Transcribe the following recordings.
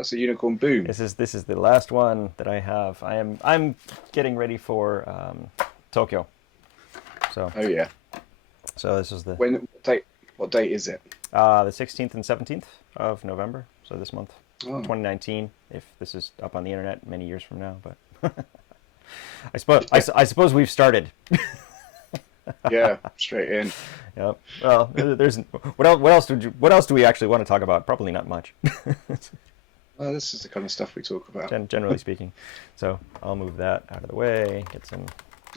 That's a unicorn boom. This is the last one that I have. I'm getting ready for Tokyo. So Oh yeah. so this is the When date? What date is it? the 16th and 17th of November. So this month, Oh, 2019. If this is up on the internet many years from now, but I suppose we've started. yeah, straight in. Yep. Well, there's what else do we actually want to talk about? Probably not much, Well, this is the kind of stuff we talk about. generally speaking. So I'll move that out of the way. Get some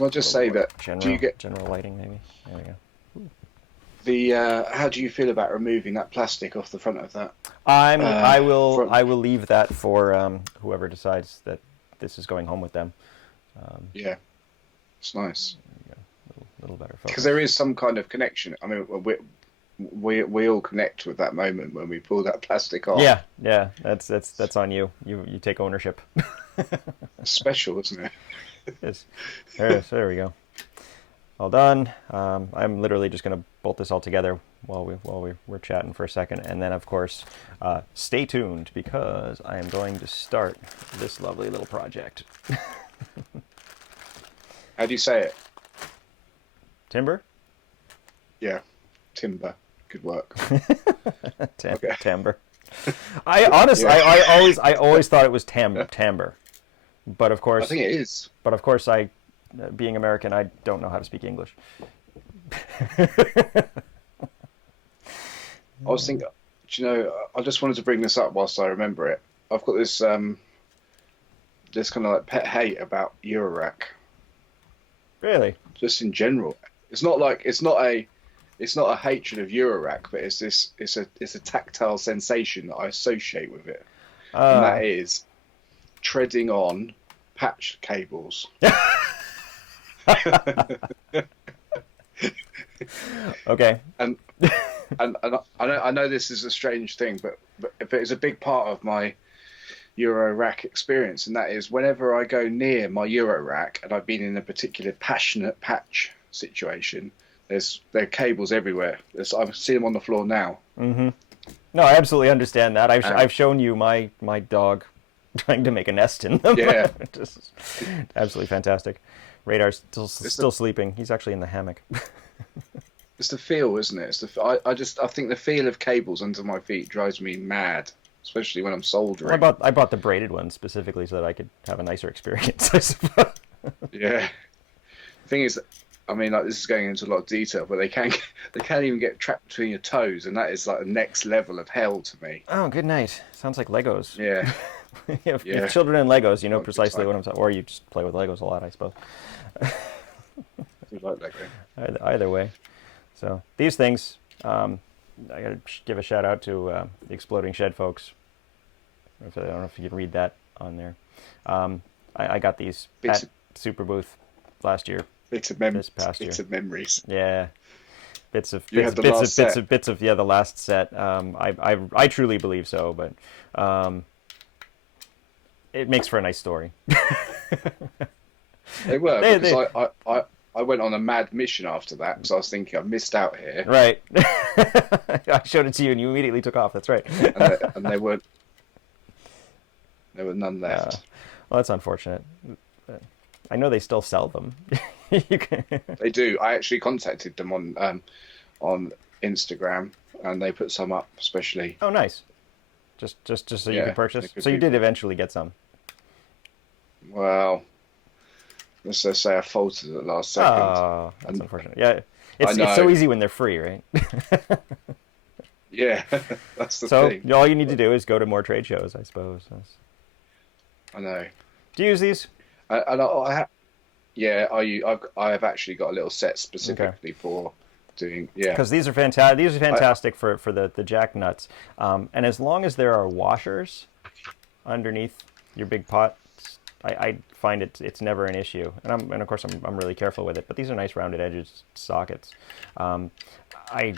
I'll just say that. Do you get general lighting maybe? There we go. the? How do you feel about removing that plastic off the front of that? I will leave that for whoever decides that this is going home with them. Yeah, it's nice Little better focus. because there is some kind of connection. I mean, we all connect with that moment when we pull that plastic off. Yeah. That's on you. You take ownership. It's special, isn't it? Yes. There we go. All done. I'm literally just going to bolt this all together while we're chatting for a second, and then of course, stay tuned because I am going to start this lovely little project. How do you say it? Timber? Yeah, timber. Good work. Okay. Timber. I honestly, Yeah. I always thought it was timbre, but of I course, think it is. being American, I don't know how to speak English. I was thinking, do you know, I just wanted to bring this up whilst I remember it. I've got this this kind of like pet hate about Eurorack, Really? just in general. It's not a hatred of Eurorack, but it's a tactile sensation that I associate with it, and Uh, that is treading on patch cables. okay. And I know this is a strange thing, but it's a big part of my Euro rack experience, and that is whenever I go near my Euro rack and I've been in a particular passionate patch situation, there are cables everywhere. I see them on the floor now. Mm-hmm. No, I absolutely understand that. Um, I've shown you my dog trying to make a nest in them. Yeah, Just absolutely fantastic. Radar's it's still sleeping. He's actually in the hammock. it's the feel, isn't it? It's I think the feel of cables under my feet drives me mad, especially when I'm soldering. I bought the braided one specifically so that I could have a nicer experience, I suppose. Yeah. The thing is, I mean, like this is going into a lot of detail, but they can't even get trapped between your toes, and that is like the next level of hell to me. Oh, good night. Sounds like Legos. Yeah, If yeah. children and Legos, you know Not big precisely time. what I'm talking. Or you just play with Legos a lot, I suppose. I do like that game. Either way. So these things, I gotta give a shout out to the Exploding Shed folks. I don't know if you can read that on there. I got these Bits at Super Booth last year, this past year. bits of memories. Yeah, You had the last set. bits of the last set. I truly believe so, but it makes for a nice story. They were They- because I went on a mad mission after that because I was thinking I missed out here, Right. I showed it to you and you immediately took off. That's right. and there were none left. Well, that's unfortunate. I know they still sell them. You can... They do. I actually contacted them on Instagram, and they put some up, especially. Oh, nice. Just so you Yeah, can purchase. they could So you be. did eventually get some. Well, let's just say I faltered at the last second. Oh, that's And unfortunate. Yeah, I it's so know. easy when they're free, right? Yeah, that's the So thing. all you need to do is go to more trade shows, I suppose. I know. Do you use these? Yeah, I have actually got a little set Okay. specifically for doing. Yeah, Because these are fantastic. These are fantastic for the jack nuts. And as long as there are washers underneath your big pot, I find it's never an issue. And of course I'm really careful with it. But these are nice rounded edges sockets. I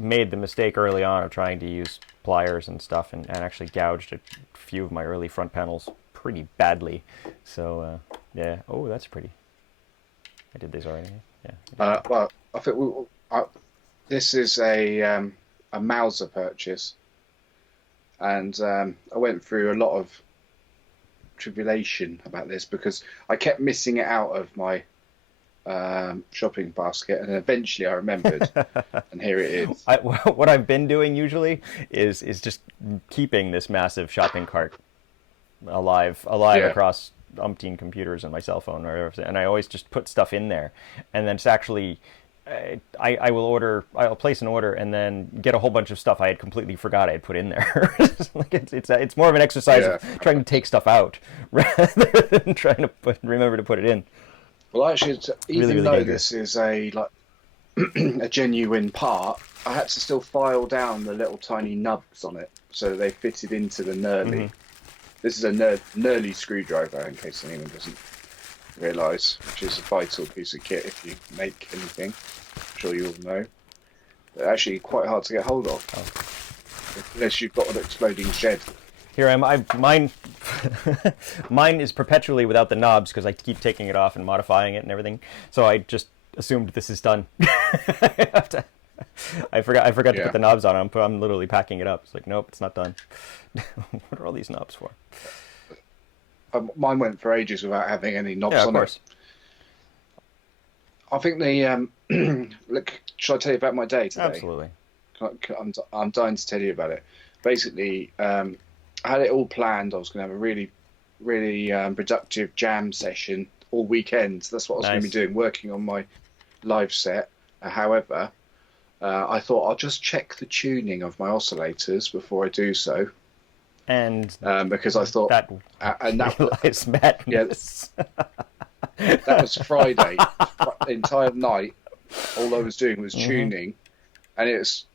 made the mistake early on of trying to use pliers and stuff, and actually gouged a few of my early front panels pretty badly. So yeah. Oh, that's pretty. I did these already. Yeah. well, I think this is a Mauser purchase. and I went through a lot of tribulation about this because I kept missing it out of my shopping basket, and eventually I remembered, and here it is. What I've been doing usually is just keeping this massive shopping cart alive Yeah, across umpteen computers and my cell phone or whatever, and I always just put stuff in there, and then it's actually I'll place an order and then get a whole bunch of stuff I had completely forgot I had put in there. Like it's more of an exercise yeah. of trying to take stuff out rather than trying to remember to put it in. Well, actually, Really, even really though dangerous. this is a like a genuine part, I had to still file down the little tiny nubs on it so they fitted into the Hmm. knurly. This is a knurly screwdriver, in case anyone doesn't realise, which is a vital piece of kit if you make anything. I'm sure you all know. They're actually quite hard to get hold of, Oh. unless you've got an exploding shed. Here mine. Mine is perpetually without the knobs because I keep taking it off and modifying it and everything. So I just assumed this is done. I forgot to put Yeah. the knobs on. I'm literally packing it up. It's like, nope, it's not done. What are all these knobs for? Mine went for ages without having any Yeah, knobs of on it. course. I think the look. Should I tell you about my day today? Absolutely. I'm dying to tell you about it. Basically, I had it all planned. I was going to have a really, really productive jam session all weekend. That's what I was going to be Nice. doing, working on my live set. However, I thought I'll just check the tuning of my oscillators before I do so, And because I thought, that and that, realize yeah, madness. that was Friday, the entire night. All I was doing was Hmm. tuning, and it's.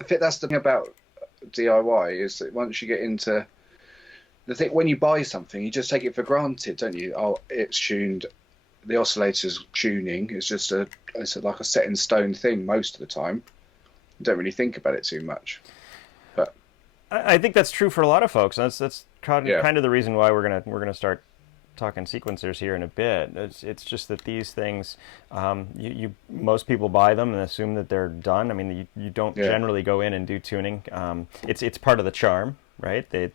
I think that's the thing about DIY is that once you get into the thing, when you buy something, you just take it for granted, don't you? Oh, it's tuned. The oscillator's tuning is just like a set in stone thing most of the time. You don't really think about it too much. But I think that's true for a lot of folks. That's yeah, kind of the reason why we're gonna start talking sequencers here in a bit. It's just that these things, most people buy them and assume that they're done. I mean, you don't yeah, generally go in and do tuning. It's part of the charm, right? The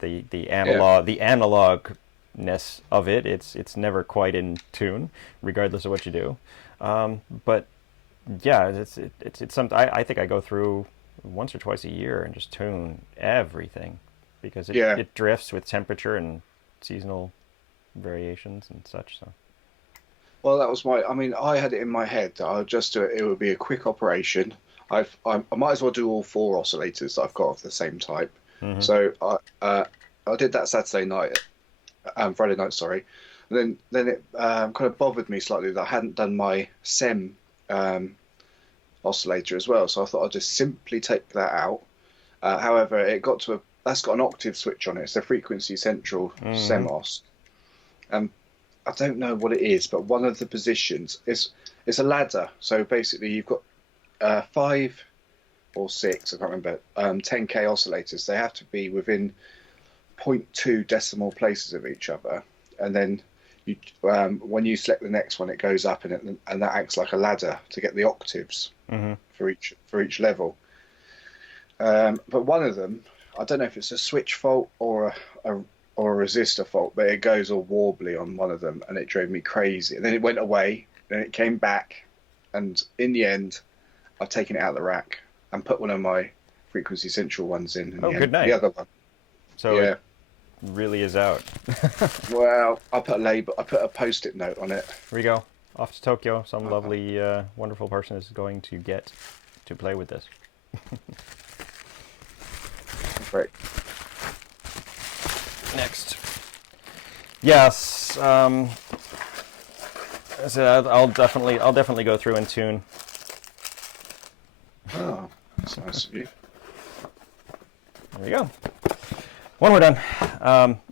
yeah, analogness of it. It's never quite in tune, regardless of what you do. But yeah, it's something I think I go through once or twice a year and just tune everything because yeah. it drifts with temperature and seasonal variations and such. So Well, that was my. I mean, I had it in my head that I'll just do it. It would be a quick operation. I might as well do all four oscillators that I've got of the same type. hmm So I did that Saturday night, Friday night, sorry. And then it kind of bothered me slightly that I hadn't done my SEM oscillator as well. So I thought I'd just simply take that out. However, it got to a that's got an octave switch on it. It's a frequency central hmm SEM-OS. I don't know what it is, but one of the positions is it's a ladder. So basically, you've got five or six, I can't remember, 10K oscillators. They have to be within zero point 0.2 decimal places of each other, and then you when you select the next one, it goes up, and that acts like a ladder to get the octaves hmm for each level. But one of them, I don't know if it's a switch fault or a resistor fault, but it goes all warbly on one of them, and it drove me crazy. And then it went away, then it came back, and in the end, I've taken it out of the rack and put one of my frequency central ones in Oh, the good end. The night. other one, So it yeah. really is out. Well, I put a label, I put a post-it note on it. Here we go. Off to Tokyo. Some Uh, lovely, wonderful person is going to get to play with this. Right. Next. Yes. So I'll definitely go through and tune. Oh, that's nice of you. There we go. When we're done,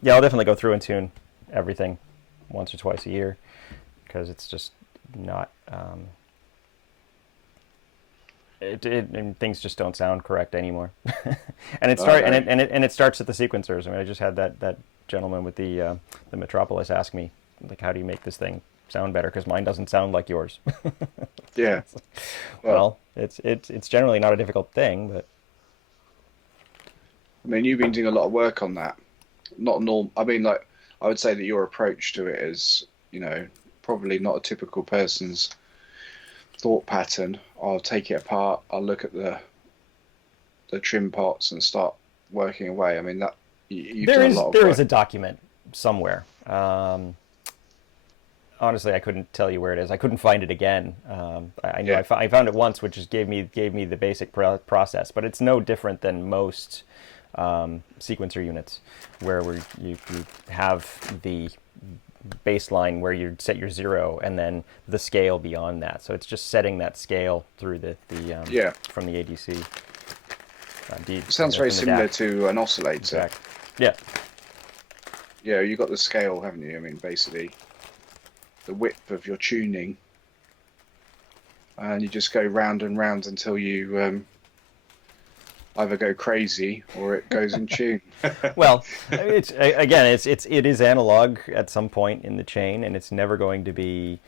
yeah, I'll definitely go through and tune everything once or twice a year because it's just not. And things just don't sound correct anymore. And Oh, no. it starts at the sequencers. I mean, I just had that gentleman with the Metropolis ask me like, how do you make this thing sound better? Because mine doesn't sound like yours. Yeah. Well, Well, it's generally not a difficult thing, but I mean, you've been doing a lot of work on that. Not normal. I mean, like, I would say that your approach to it is, probably not a typical person's thought pattern. I'll take it apart. I'll look at the trim pots and start working away. I mean, that you've There done a is lot of there work. is a document somewhere. Honestly, I couldn't tell you where it is. I couldn't find it again. I know Yeah, I found it once, which just gave me the basic process, but it's no different than most sequencer units, where you have the baseline where you set your 0 and then the scale beyond that. So it's just setting that scale through the yeah. from the ADC. It sounds very From the similar DAC. to an oscillator. Exact. Yeah. Yeah, you got the scale, haven't you? I mean, basically the width of your tuning, and you just go round and round until you either go crazy or it goes in tune. Well, it is analog at some point in the chain, and it's never going to be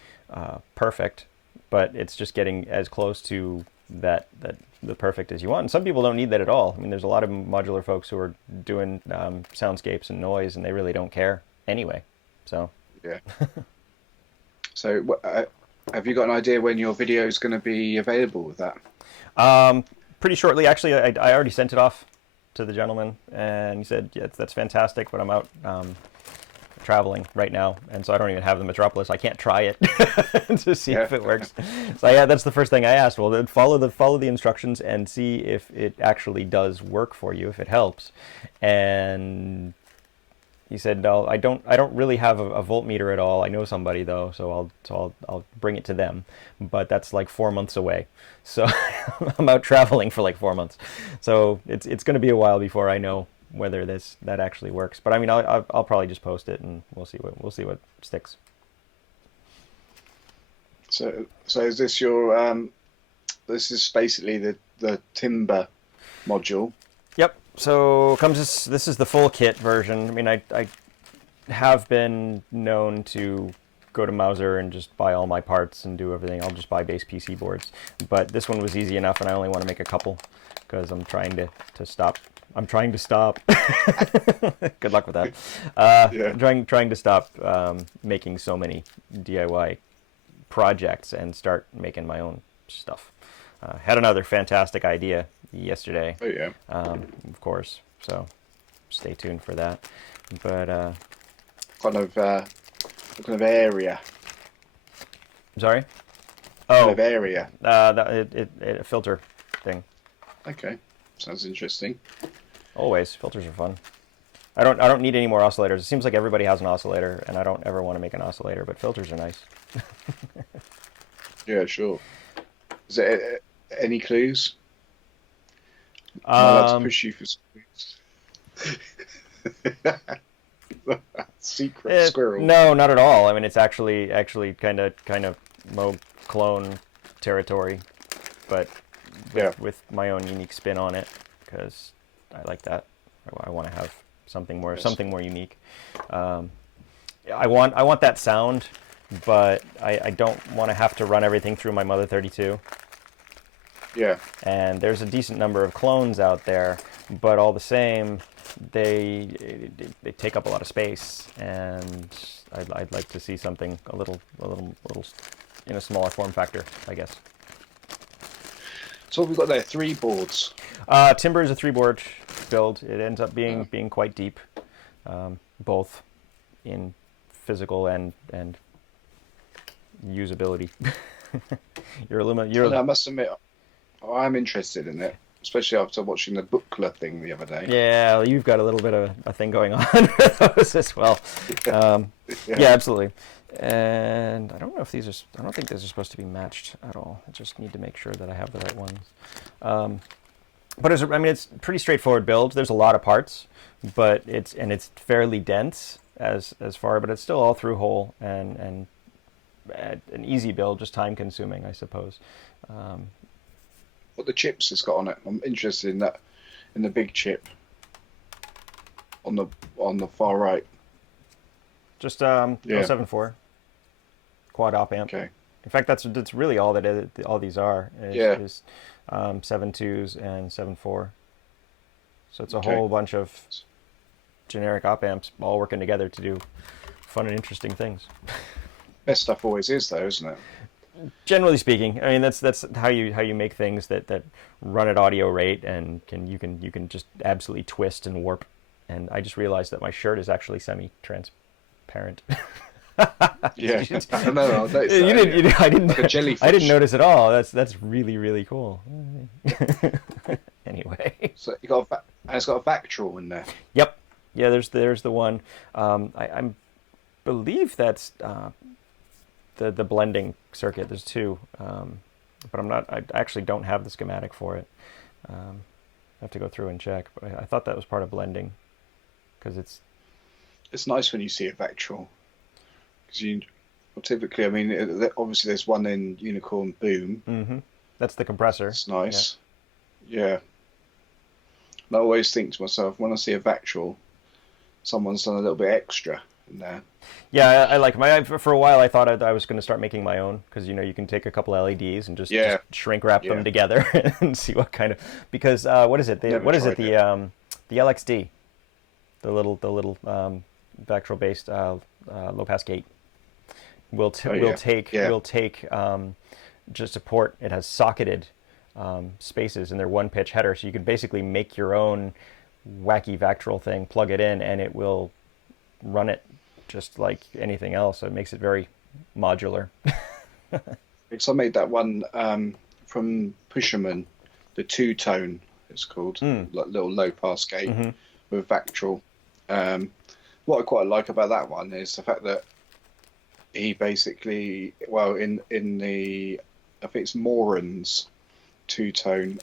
perfect, but it's just getting as close to that the perfect as you want. And some people don't need that at all. I mean, there's a lot of modular folks who are doing soundscapes and noise, and they really don't care anyway. So Yeah. So, have you got an idea when your video is going to be available with that? pretty shortly, actually, I already sent it off to the gentleman, and he said, yeah, that's fantastic, but I'm out traveling right now, and so I don't even have the Metropolis. I can't try it to see if it works. So yeah, that's the first thing I asked. Well, then follow the instructions and see if it actually does work for you, if it helps. And he said, no, I don't really have a voltmeter at all. I know somebody though, so I'll bring it to them. But that's like 4 months away. So I'm out traveling for like 4 months. So it's going to be a while before I know whether that actually works. But I mean, I'll probably just post it and we'll see what sticks. So is this your this is basically the timber module? Yep. So this is the full kit version. I mean, I have been known to go to Mauser and just buy all my parts and do everything. I'll just buy base PC boards. But this one was easy enough, and I only want to make a couple because I'm trying to stop. I'm trying to stop. Good luck with that. Yeah. Trying to stop making so many DIY projects and start making my own stuff. Had another fantastic idea yesterday. Oh yeah. Of course. So stay tuned for that. But What kind of area? sorry. Kind Oh, of area. a filter thing. Okay. Sounds interesting. Always filters are fun. I don't need any more oscillators. It seems like everybody has an oscillator, and I don't ever want to make an oscillator. But filters are nice. Yeah, sure. Is there any clues? Am I allowed to push you for some clues? Secret squirrel. No, not at all. I mean, it's actually kind of Moog clone territory, but with my own unique spin on it because I like that. I want to have something more unique. I want that sound, but I don't want to have to run everything through my Mother 32. Yeah. And there's a decent number of clones out there, but all the same, they take up a lot of space, and I'd like to see something a little in a smaller form factor, I guess. So what we've got there, 3 boards. Timber is a 3-board build. It ends up being quite deep, both in physical and usability. I must admit, I'm interested in it, especially after watching the booklet thing the other day. Yeah, well, you've got a little bit of a thing going on with those as well. Yeah, absolutely. And I don't know if I don't think these are supposed to be matched at all. I just need to make sure that I have the right ones. But it's pretty straightforward build. There's a lot of parts, but it's fairly dense as far, but it's still all through hole and an easy build, just time consuming, I suppose. What the chips has got on it? I'm interested in that, in the big chip on the far right. Just 074 quad op amp. Okay. In fact, that's really all all these are. Is 7.2s and 7.4. So it's a Okay. whole bunch of generic op amps all working together to do fun and interesting things. Best stuff always is, though, isn't it? Generally speaking, I mean that's how you make things that run at audio rate and you can just absolutely twist and warp. And I just realized that my shirt is actually semi-transparent. Yeah. I know. I noticed that, like a jellyfish. I didn't notice at all. That's really really cool. Anyway. So you got and it's got a Vactral in there. Yep. Yeah. There's the one. I believe that's the blending circuit. There's two, but I actually don't have the schematic for it. I have to go through and check. But I thought that was part of blending, because It's nice when you see a Vactral, because well, typically, I mean, obviously there's one in Unicorn Boom. Mm-hmm. That's the compressor. It's nice. Yeah. And I always think to myself, when I see a Vactral, someone's done a little bit extra in there. Yeah, I like for a while I thought I was going to start making my own, because you can take a couple LEDs and just shrink wrap them together and see what kind of, because what is it? The LXD, the little Vactral based low pass gate will take just a port. It has socketed spaces in their one pitch header, so you can basically make your own wacky Vactral thing, plug it in, and it will run it just like anything else. So it makes it very modular. Because I made that one from Pusherman, the two-tone it's called, like little low-pass gate with Vactral. What I quite like about that one is the fact that he basically, well, in the, I think it's Moran's two-tone,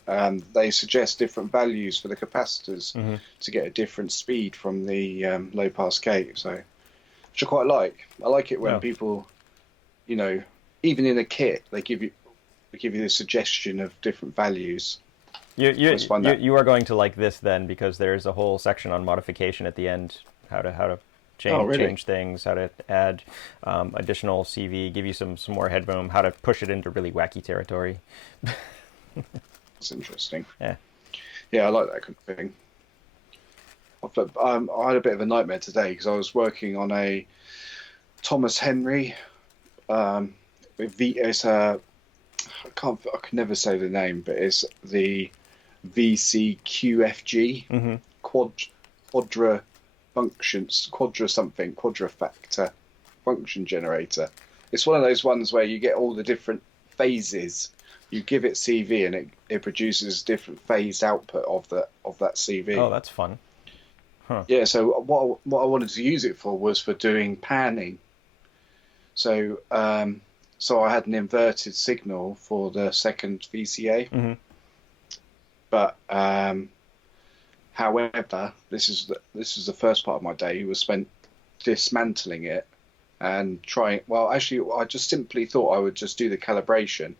they suggest different values for the capacitors to get a different speed from the low-pass gate. So, which I quite like. I like it when people, even in a kit, they give you the suggestion of different values. You are going to like this then, because there's a whole section on modification at the end, how to change things, how to add additional CV, give you some more headroom, how to push it into really wacky territory. That's interesting. Yeah, I like that kind of thing. I had a bit of a nightmare today because I was working on a Thomas Henry it's I can never say the name, but it's the VCQFG quadra factor function generator. It's one of those ones where you get all the different phases. You give it CV and it produces different phased output of that CV. Oh, that's fun. Huh. Yeah, so what I wanted to use it for was for doing panning. So so I had an inverted signal for the second VCA. But however, this is the first part of my day was spent dismantling it and trying. Well, actually, I just simply thought I would just do the calibration,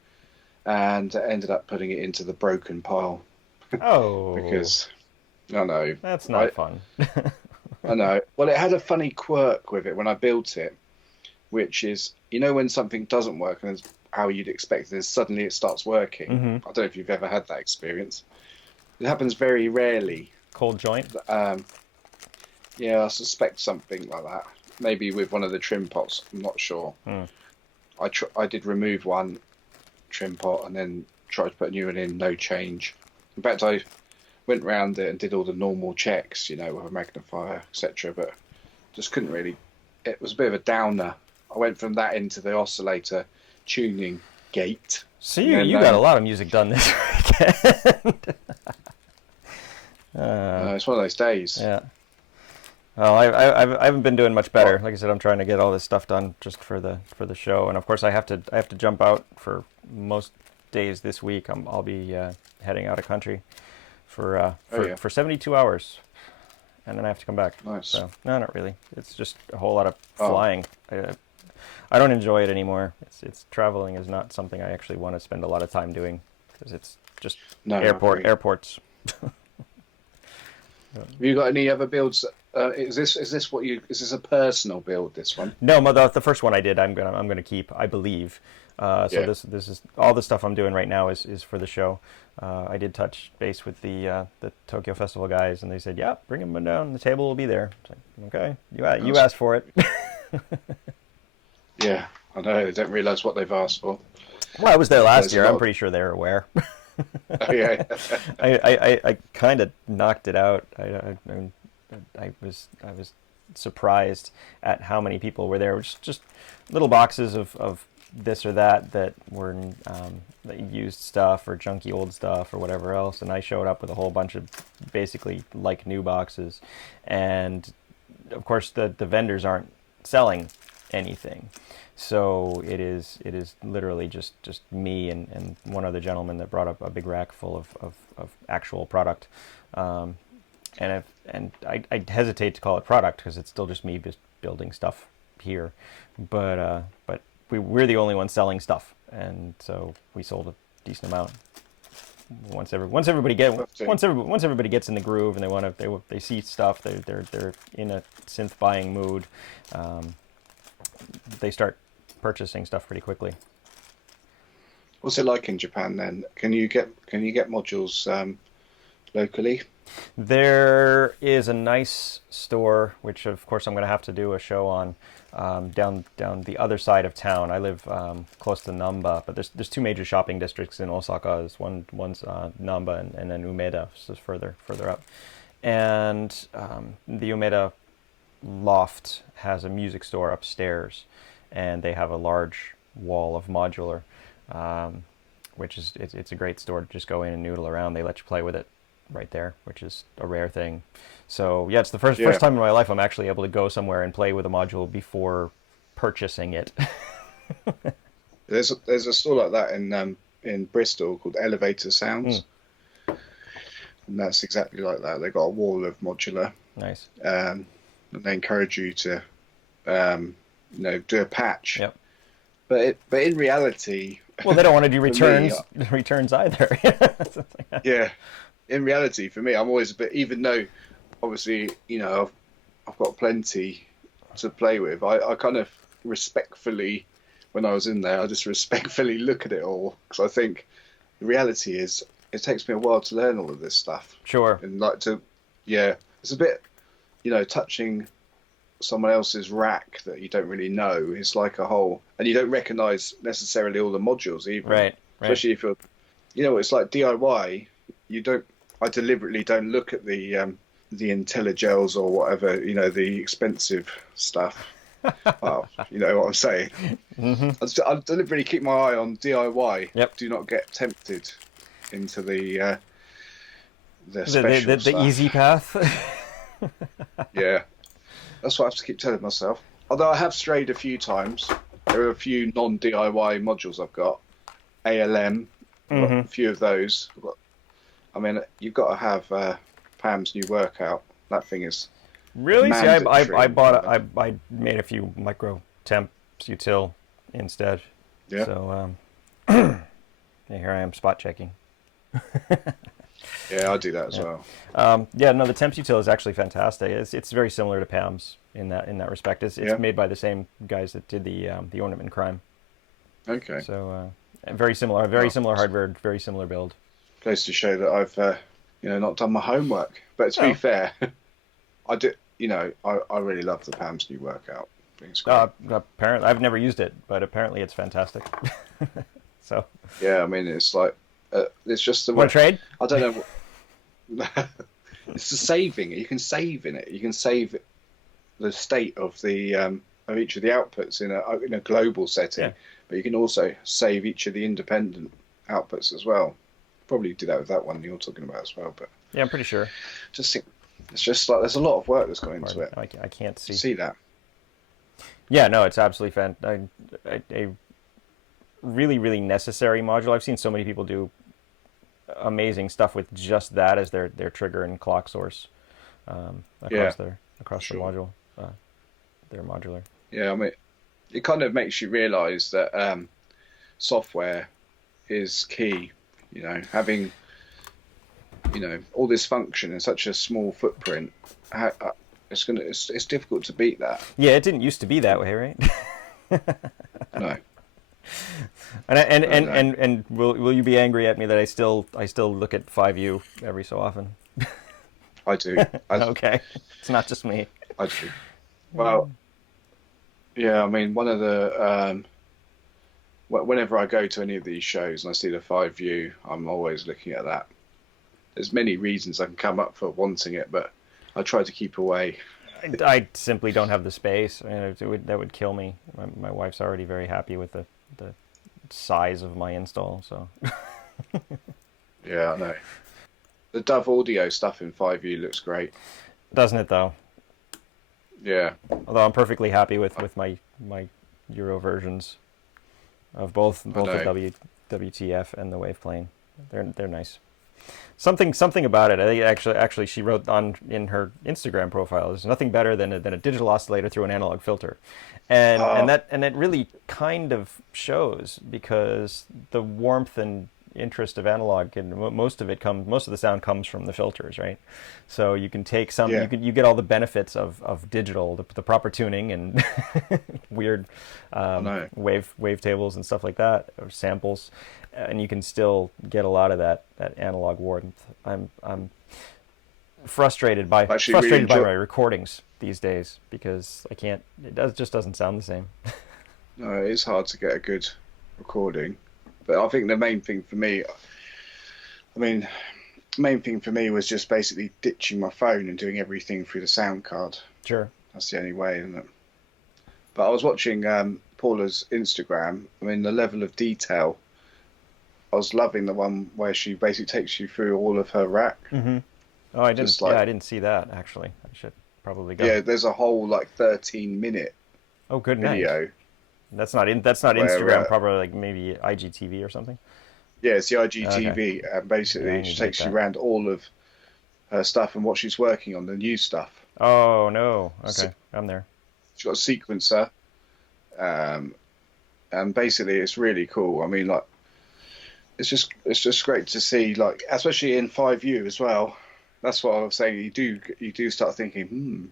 and ended up putting it into the broken pile. Oh, because I know that's not fun. I know. Well, it had a funny quirk with it when I built it, which is, when something doesn't work and it's how you'd expect it, and suddenly it starts working. I don't know if you've ever had that experience. It happens very rarely. Cold joint? Yeah, I suspect something like that. Maybe with one of the trim pots. I'm not sure. I did remove one trim pot and then tried to put a new one in, no change. In fact, I went round it and did all the normal checks, with a magnifier, etc. But just couldn't really. It was a bit of a downer. I went from that into the oscillator tuning gate. So you got a lot of music done this weekend. It's one of those days. Yeah. Well, I haven't been doing much better. Like I said, I'm trying to get all this stuff done just for the show, and of course I have to jump out for most days this week. I'll be heading out of country for 72 hours, and then I have to come back. Nice. So no, not really. It's just a whole lot of flying. I don't enjoy it anymore. It's traveling is not something I actually want to spend a lot of time doing, because it's just airports. Have you got any other builds? Is this a personal build? This one? No, the first one I did, I'm gonna keep, I believe. So Yeah. this is all the stuff I'm doing right now is for the show. I did touch base with the Tokyo Festival guys, and they said, "Yeah, bring them down. The table will be there." It's like, okay, you asked for it. Yeah, I know. They don't realise what they've asked for. Well, I was there last There's year. I'm pretty sure they're aware. Oh, yeah. I kind of knocked it out. I was surprised at how many people were there. Just little boxes of this or that were used stuff or junky old stuff or whatever else, and I showed up with a whole bunch of basically like new boxes, and of course the vendors aren't selling anything. So it is literally just me and one other gentleman that brought up a big rack full of actual product. And I hesitate to call it product because it's still just me just building stuff here. But we're the only ones selling stuff, and so we sold a decent amount. Once everybody gets in the groove and they see stuff, they're in a synth buying mood. They start purchasing stuff pretty quickly. What's it like in Japan then? Can you get modules locally? There is a nice store, which of course I'm going to have to do a show on, down the other side of town. I live close to Namba, but there's two major shopping districts in Osaka. One's Namba and then Umeda, so it's further up. And the Umeda loft has a music store upstairs, and they have a large wall of modular, which is it's a great store to just go in and noodle around. They let you play with it right there, which is a rare thing. So yeah, it's the first time in my life I'm actually able to go somewhere and play with a module before purchasing it. There's a store like that in Bristol called Elevator Sounds, and that's exactly like that. They've got a wall of modular. Nice. And they encourage you to do a patch. Yep. But in reality, well, they don't want to do returns either. Yeah. In reality, for me, I'm always a bit, even though obviously, I've got plenty to play with, I kind of respectfully, when I was in there, I just respectfully look at it all, because I think the reality is it takes me a while to learn all of this stuff. Sure. And it's a bit, touching someone else's rack that you don't really know. It's like a whole, and you don't recognize necessarily all the modules even. Right. Especially if you're, it's like DIY. I deliberately don't look at the IntelliGels or whatever, the expensive stuff. Well, you know what I'm saying. Mm-hmm. I deliberately keep my eye on DIY. Yep. Do not get tempted into the special the easy path. Yeah, that's what I have to keep telling myself. Although I have strayed a few times. There are a few non-DIY modules I've got. ALM, a few of those. I mean, you've got to have Pam's new workout. That thing is really. See, I I made a few micro temps util instead. Yeah. So here I am spot checking. Yeah, I do that as well. The temps util is actually fantastic. It's very similar to Pam's in that respect. It's made by the same guys that did the Ornament Crime. Okay. So very similar similar hardware, very similar build. Goes to show that I've not done my homework. But to be fair, I do. I really love the Pam's new workout. It's great. Apparently, I've never used it, but apparently it's fantastic. So. Yeah, I mean, it's like it's just the way. Want to trade? I don't know. It's the saving. You can save in it. You can save the state of the of each of the outputs in a global setting, but you can also save each of the independent outputs as well. Probably do that with that one you're talking about as well. But yeah, I'm pretty sure. Just think, it's just like there's a lot of work that's gone into it. I can't see that. Yeah, no, it's absolutely a really, really necessary module. I've seen so many people do amazing stuff with just that as their trigger and clock source across the module. They're modular. Yeah, I mean, it kind of makes you realise that software is key. Having all this function in such a small footprint. It's difficult to beat that. Yeah, it didn't used to be that way, right? No. And will you be angry at me that I still look at 5U every so often? I do. Okay, it's not just me. I do. Well, yeah. I mean, one of the whenever I go to any of these shows and I see the 5U, I'm always looking at that. There's many reasons I can come up for wanting it, but I try to keep away. I simply don't have the space. I mean, that would kill me. My wife's already very happy with the size of my install, so. Yeah, I know. The Dove Audio stuff in 5U looks great. Doesn't it, though? Yeah. Although I'm perfectly happy with my Euro versions of both the WTF and the Wave Plane. They're nice. Something about it. I think actually she wrote in her Instagram profile, there's nothing better than a digital oscillator through an analog filter, and it really kind of shows, because the warmth and interest of analog, and most of the sound comes from the filters, right? So you can take some, you get all the benefits of digital, the proper tuning and weird wave tables and stuff like that, or samples, and you can still get a lot of that analog warmth. I'm frustrated by my recordings these days, because I can't. Just doesn't sound the same. No, it is hard to get a good recording. But I think the main thing for me was just basically ditching my phone and doing everything through the sound card. Sure. That's the only way, isn't it? But I was watching Paula's Instagram. I mean, the level of detail. I was loving the one where she basically takes you through all of her rack. Mm-hmm. Oh, I didn't. I didn't see that actually. I should probably go. Yeah, there's a whole 13-minute. Oh, good video. Night. That's not Instagram, probably like maybe IGTV or something. Yeah, it's the IGTV, okay. And basically she takes you around all of her stuff and what she's working on, the new stuff. Oh no! Okay, I'm there. She's got a sequencer, and basically it's really cool. I mean, it's just great to see, especially in 5U as well. That's what I was saying. You do start thinking,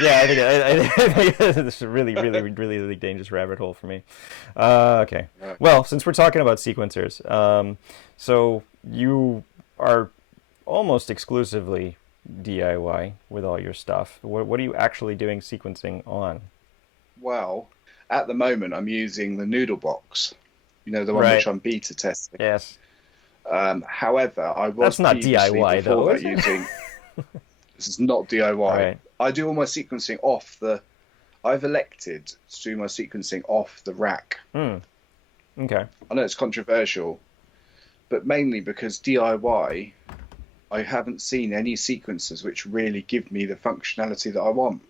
Yeah, I think this is a really dangerous rabbit hole for me. Okay. Right. Well, since we're talking about sequencers, so you are almost exclusively DIY with all your stuff. What are you actually doing sequencing on? Well, at the moment, I'm using the Noodle box. The one which I'm beta testing. Yes. However, I was That's not DIY though. Is using. This is not DIY. Right. I do all my sequencing off the. I've elected to do my sequencing off the rack. Okay. I know it's controversial, but mainly because DIY, I haven't seen any sequencers which really give me the functionality that I want.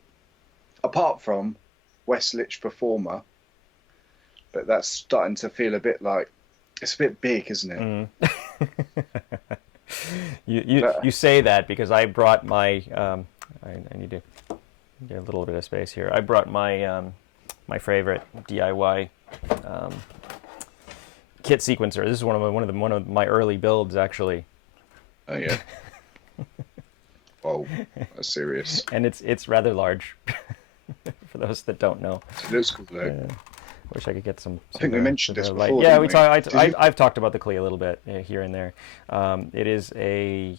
Apart from Westlich Performer, but that's starting to feel a bit like it's a bit big, isn't it? You say that because I brought my I need to get a little bit of space here. I brought my my favorite DIY kit sequencer. This is one of my early builds actually. Oh yeah. Oh, that's serious. And it's rather large. For those that don't know. It looks cool though. Wish I could get some. I think we mentioned this before. Yeah, I've talked about the Klee a little bit here and there. It is a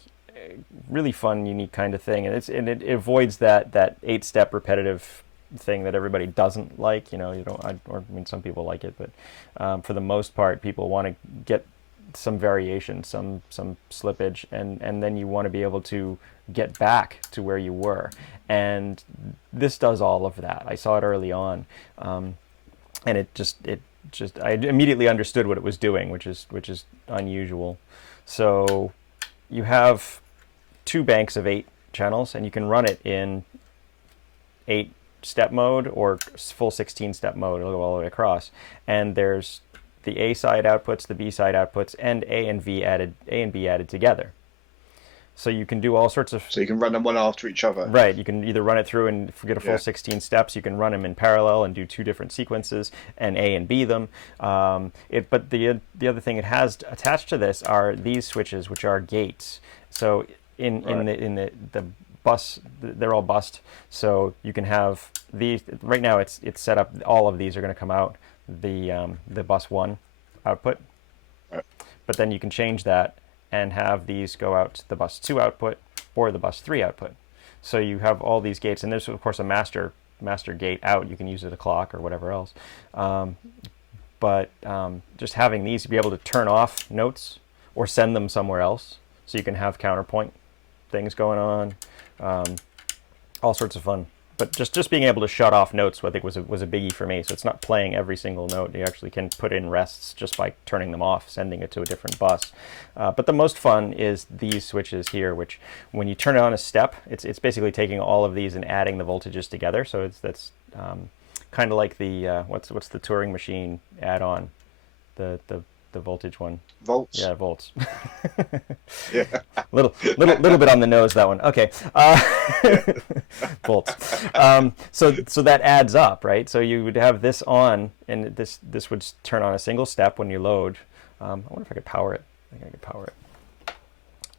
really fun, unique kind of thing, and it avoids that 8-step repetitive thing that everybody doesn't like. Some people like it, but for the most part, people want to get some variation, some slippage, and then you want to be able to get back to where you were. And this does all of that. I saw it early on. And it just I immediately understood what it was doing, which is unusual. So you have 2 banks of 8 channels, and you can run it in 8-step mode or full 16-step mode. It'll go all the way across. And there's the A side outputs, the B side outputs, and A and B added together. So you can do all sorts of. So you can run them one after each other. Right, you can either run it through and get a full Yeah. 16 steps. You can run them in parallel and do two different sequences and A and B them. But the other thing it has attached to this are these switches, which are gates. So in the bus, they're all bust. So you can have these. Right now, it's set up. All of these are going to come out the bus 1 output. Right. But then you can change that and have these go out to the bus 2 output or the bus 3 output. So you have all these gates, and there's of course a master gate out. You can use it a clock or whatever else. But just having these to be able to turn off notes or send them somewhere else, so you can have counterpoint things going on, all sorts of fun. But just being able to shut off notes, I think was a biggie for me. So it's not playing every single note. You actually can put in rests just by turning them off, sending it to a different bus. But the most fun is these switches here, which when you turn it on a step, it's basically taking all of these and adding the voltages together. So that's kind of like the what's the Turing machine add-on, the voltage one. Volts. Yeah, volts. Yeah. little bit on the nose, that one. Okay. Volts. So that adds up, right? So you would have this on, and this would turn on a single step when you load. I wonder if I could power it. I think I could power it.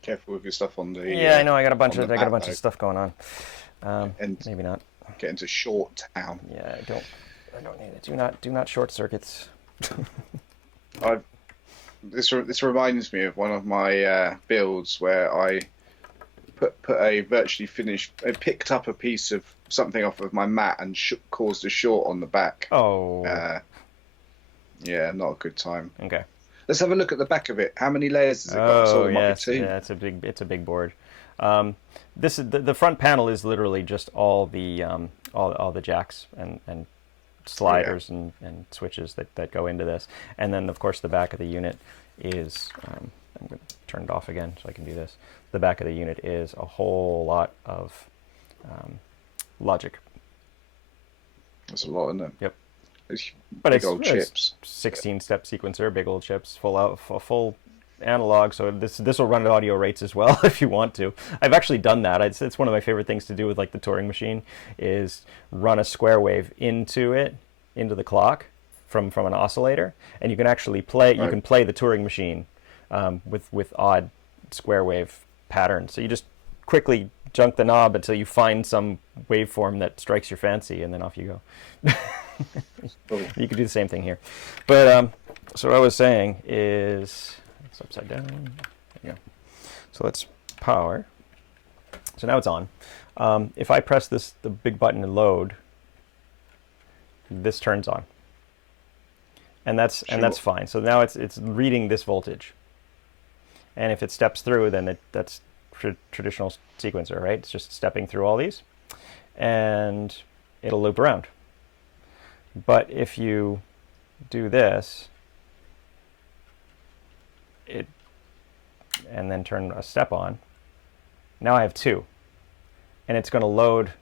Careful with your stuff on the. Yeah, I know. I got a bunch of stuff going on. And maybe not. Get into short town. Yeah, I don't need it. Do not short circuits. This reminds me of one of my builds where I put a virtually finished. I picked up a piece of something off of my mat and caused a short on the back. Oh. Yeah, not a good time. Okay. Let's have a look at the back of it. How many layers has it got? Oh, yes. Yeah, it's a big board. This is the front panel is literally just all the jacks and sliders and switches that go into this, and then of course the back of the unit is I'm going to turn it off again so I can do this. The back of the unit is a whole lot of logic. That's a lot, isn't it? Yep. But big old chips. 16-step sequencer, big old chips, full analog. So this will run at audio rates as well if you want to. I've actually done that. It's one of my favorite things to do with like the Turing machine is run a square wave into the clock from an oscillator, and you can actually play. Right. You can play the Turing machine with odd square wave patterns. So you just quickly junk the knob until you find some waveform that strikes your fancy, and then off you go. You could do the same thing here. But so what I was saying is it's upside down. There you go. So let's power. So now it's on. If I press the big button and load, this turns on. And that's fine. So now it's reading this voltage. And if it steps through, then that's traditional sequencer, right? It's just stepping through all these, and it'll loop around. But if you do this, and then turn a step on, now I have 2, and it's going to load.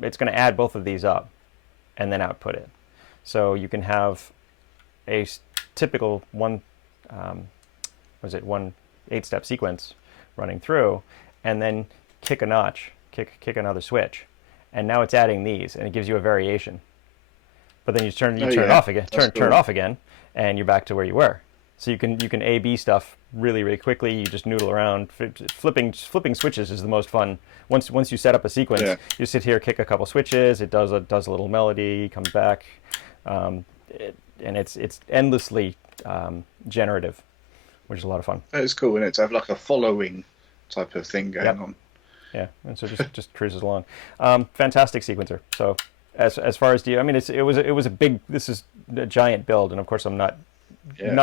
It's going to add both of these up, and then output it. So you can have a typical one 8-step sequence running through, and then kick a notch, kick another switch, and now it's adding these, and it gives you a variation. But then you turn it off again, turn it off again, and you're back to where you were. So you can A/B stuff really quickly. You just noodle around. Flipping switches is the most fun. Once you set up a sequence, you sit here, kick a couple switches. It does a little melody, comes back, and it's endlessly generative, which is a lot of fun. It's cool, isn't it? To have like a following type of thing going on. Yeah, and so just cruises along. Fantastic sequencer. So as far as it was a big. This is a giant build, and of course I'm not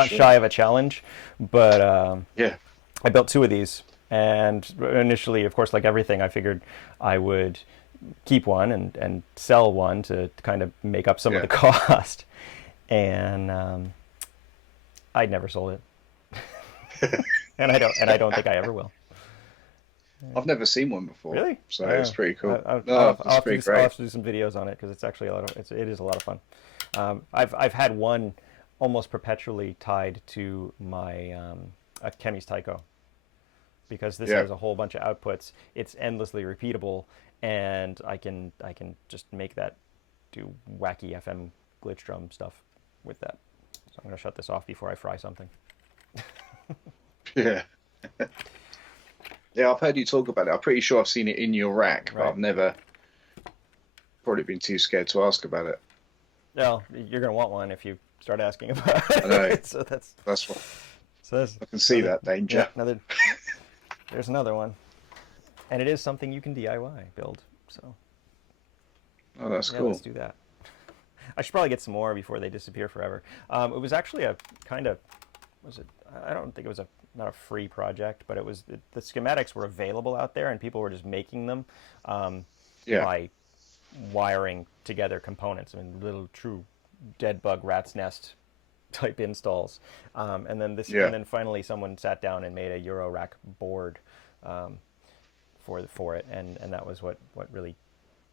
shy of a challenge, but I built 2 of these, and initially, of course, like everything, I figured I would keep one and sell one to kind of make up some of the cost, and I'd never sold it, and I don't think I ever will. I've never seen one before. Really? So it's pretty cool. I'll have to do some videos on it because it's actually it is a lot of fun. I've had one almost perpetually tied to my a Chemy's Tyco. because this Yeah. has a whole bunch of outputs. It's endlessly repeatable, and I can just make that do wacky FM glitch drum stuff with that. So I'm going to shut this off before I fry something. Yeah. Yeah, I've heard you talk about it. I'm pretty sure I've seen it in your rack, but Right. I've never probably been too scared to ask about it. Well, you're going to want one if you start asking about I know. it. So That's what that's I can see another, that danger. yeah, there's another one. And it is something you can DIY build. So Oh, that's yeah, let's cool. do that. I should probably get some more before they disappear forever. It was actually a kind of, was it? I don't think it was not a free project, but the schematics were available out there, and people were just making them Yeah. by wiring together components. I mean, little true dead bug rat's nest type installs. Yeah. And then finally someone sat down and made a Eurorack board for it, and that was what really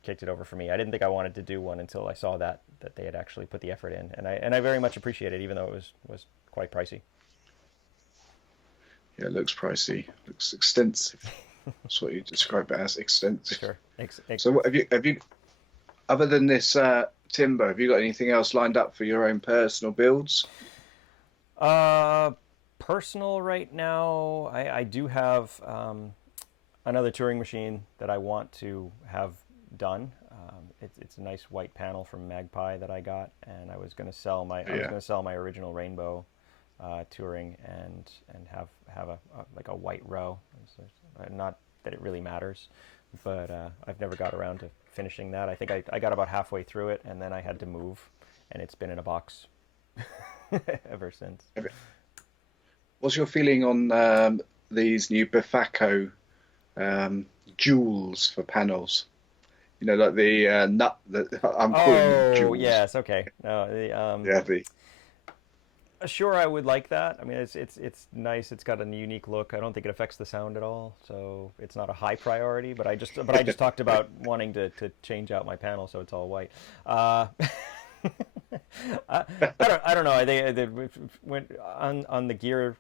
kicked it over for me. I didn't think I wanted to do one until I saw that they had actually put the effort in, and I very much appreciate it, even though it was quite pricey. Yeah, it looks pricey. Looks extensive. That's what you describe it as, extensive. Sure. So what have you other than this timber, have you got anything else lined up for your own personal builds? Uh, Personal right now, I do have another touring machine that I want to have done. It's a nice white panel from Magpie that I got, and I was going to sell my original Rainbow touring and have a like a white row. Not that it really matters, but I've never got around to finishing that. I think I got about halfway through it, and then I had to move, and it's been in a box ever since. What's your feeling on these new Bifaco jewels for panels? You know, like the nut that I'm calling them Oh jewels. yes, okay. No, Yeah, the sure, I would like that. I mean, it's nice. It's got a unique look. I don't think it affects the sound at all, so it's not a high priority. But I just talked about wanting to change out my panel so it's all white. I don't know. They went on the gear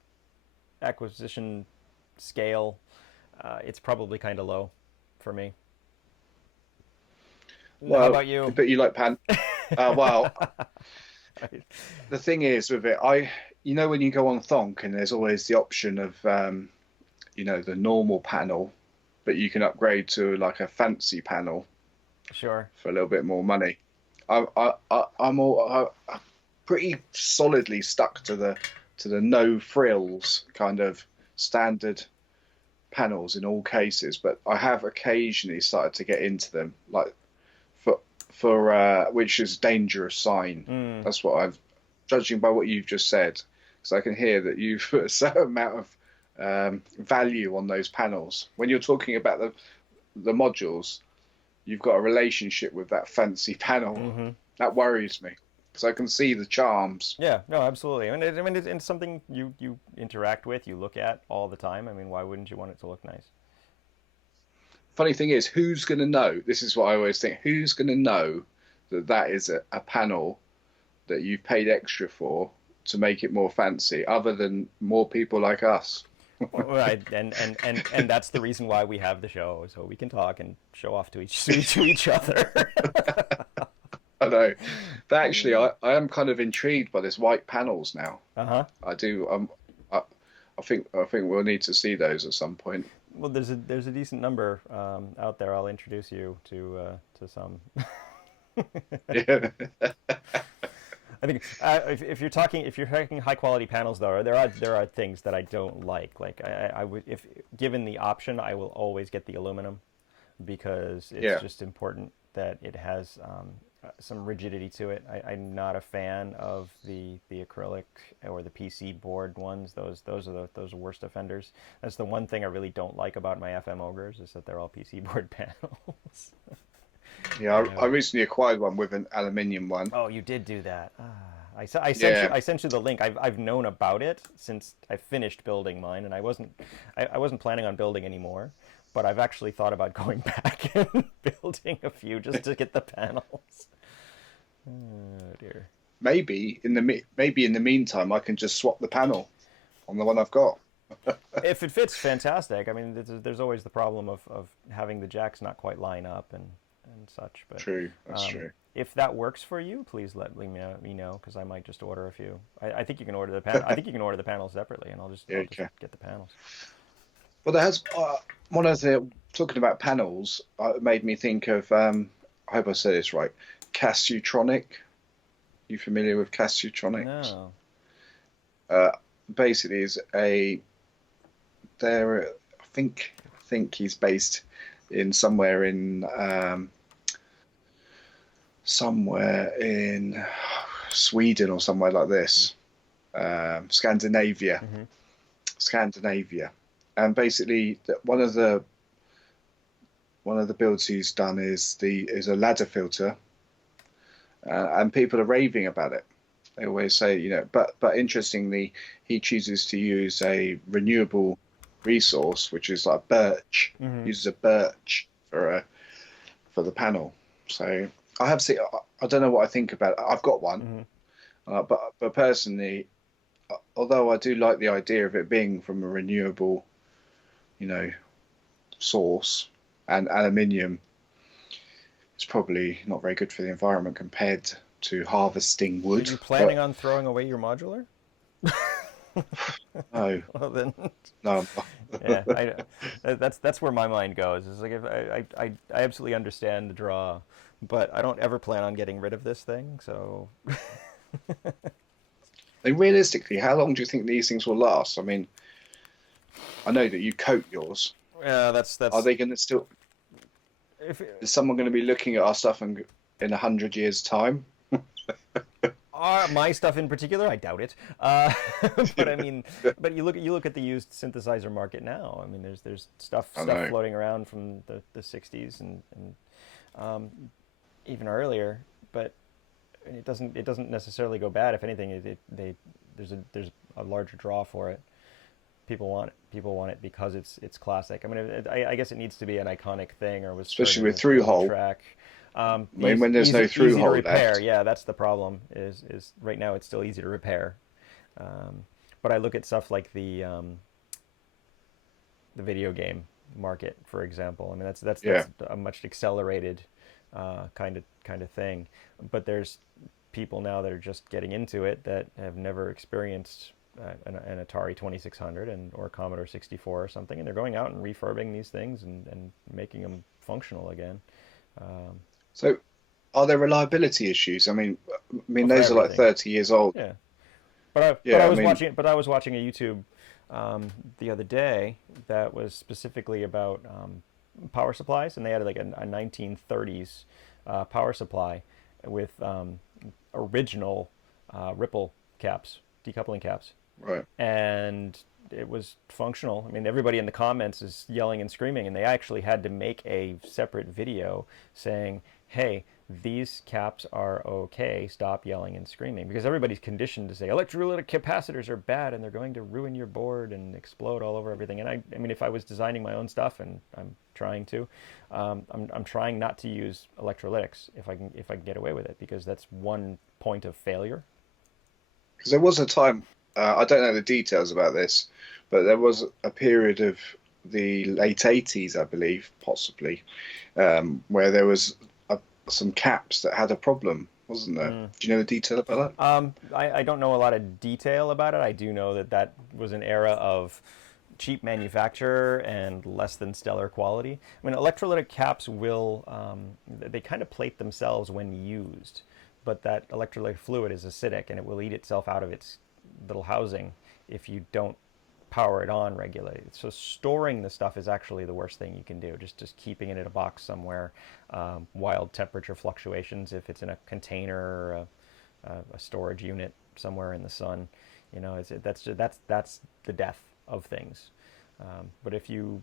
acquisition scale. It's probably kind of low for me. How well, about you? but you like pan. Well, the thing is with it, you know, when you go on Thonk and there's always the option of you know, the normal panel, but you can upgrade to like a fancy panel Sure. for a little bit more money. I'm pretty solidly stuck to the no frills kind of standard panels in all cases, but I have occasionally started to get into them, like for which is a dangerous sign. That's what I've, judging by what you've just said, because I can hear that you've put a certain amount of value on those panels. When you're talking about the modules, you've got a relationship with that fancy panel. That worries me because I can see the charms. Yeah, no, absolutely. I mean, it's something you interact with, you look at all the time. I mean, why wouldn't you want it to look nice? Funny thing is, who's going to know? This is what I always think. Who's going to know that that is a panel that you've paid extra for to make it more fancy, other than more people like us? Right, and that's the reason why we have the show, so we can talk and show off to each other. I know. But actually, I am kind of intrigued by this white panels now. Uh-huh. I do. I think we'll need to see those at some point. Well, there's a decent number out there. I'll introduce you to some. Yeah. I think if you're talking high quality panels, though, there are things that I don't like. Like I would, if given the option, I will always get the aluminum because it's just important that it has some rigidity to it. I'm not a fan of the acrylic or the PC board ones. Those are those worst offenders. That's the one thing I really don't like about my FM ogres is that they're all PC board panels. Yeah, I recently acquired one with an aluminium one. Oh, you did do that. I sent you the link. I've known about it since I finished building mine, and I wasn't planning on building anymore, but I've actually thought about going back and building a few just to get the panels. Oh dear. Maybe in the meantime, I can just swap the panel on the one I've got. If it fits, fantastic. I mean, there's always the problem of having the jacks not quite line up and such. But True, that's true. if that works for you, please let me know because I might just order a few. I think you can order the pan. I think you can order the panels separately, and Yeah, I'll just okay. get the panels. Well, there has one of the talking about panels made me think of. I hope I said this right. Cassiotronic. You familiar with Cassiotronics? No. Uh, Basically, is a there. I think he's based in somewhere in Sweden or somewhere like this, Scandinavia, Hmm. Scandinavia, and basically one of the builds he's done is a ladder filter, and people are raving about it. They always say, but interestingly, he chooses to use a renewable resource, which is like birch. Hmm. Uses a birch for the panel. So I have seen. I don't know what I think about it. I've got one, Hmm. but personally, although I do like the idea of it being from a renewable, you know, source, and aluminium, it's probably not very good for the environment compared to harvesting Are wood. you planning But on throwing away your modular? no, Well then, no, yeah, that's where my mind goes. Is like if I absolutely understand the draw, but I don't ever plan on getting rid of this thing. So And realistically, how long do you think these things will last? I mean, I know that you coat yours. yeah, Are that's they going to still? if Is someone going to be looking at our stuff in 100 years' time? my stuff in particular, I doubt it. But I mean, but you look at the used synthesizer market now. I mean, there's I stuff know. floating around from the 60s and even earlier, but it doesn't necessarily go bad. If anything, there's a larger draw for it. People want it. People want it because it's classic. I mean, I guess it needs to be an iconic thing, or was heard Especially with through in a hole. track. I mean, when there's no through Easy to hole repair. left. Yeah, that's the problem. Is right now it's still easy to repair, but I look at stuff like the video game market, for example. I mean, that's Yeah. a much accelerated kind of thing. But there's people now that are just getting into it that have never experienced an Atari 2600 or a Commodore 64 or something, and they're going out and refurbing these things and making them functional again. Um, So, are there reliability issues? I mean, well, for those are like everything, 30 years old. yeah. Yeah. I mean, But I was watching a YouTube the other day that was specifically about power supplies, and they had like a 1930s power supply with original ripple caps, decoupling caps, right. and it was functional. I mean, everybody in the comments is yelling and screaming, and they actually had to make a separate video saying, "Hey, these caps are okay. Stop yelling and screaming," because everybody's conditioned to say electrolytic capacitors are bad and they're going to ruin your board and explode all over everything. And I mean, if I was designing my own stuff, and I'm trying to, I'm trying not to use electrolytics if I can get away with it, because that's one point of failure. Because there was a time, I don't know the details about this, but there was a period of the late 80s, I believe, possibly, where there was some caps that had a problem, wasn't there? Mm. Do you know the detail about that? I don't know a lot of detail about it. I do know that was an era of cheap manufacture and less than stellar quality. I mean, electrolytic caps they kind of plate themselves when used, but that electrolytic fluid is acidic and it will eat itself out of its little housing if you don't power it on regularly. So storing the stuff is actually the worst thing you can do. Just keeping it in a box somewhere, wild temperature fluctuations if it's in a container or a storage unit somewhere in the sun. That's the death of things. But if you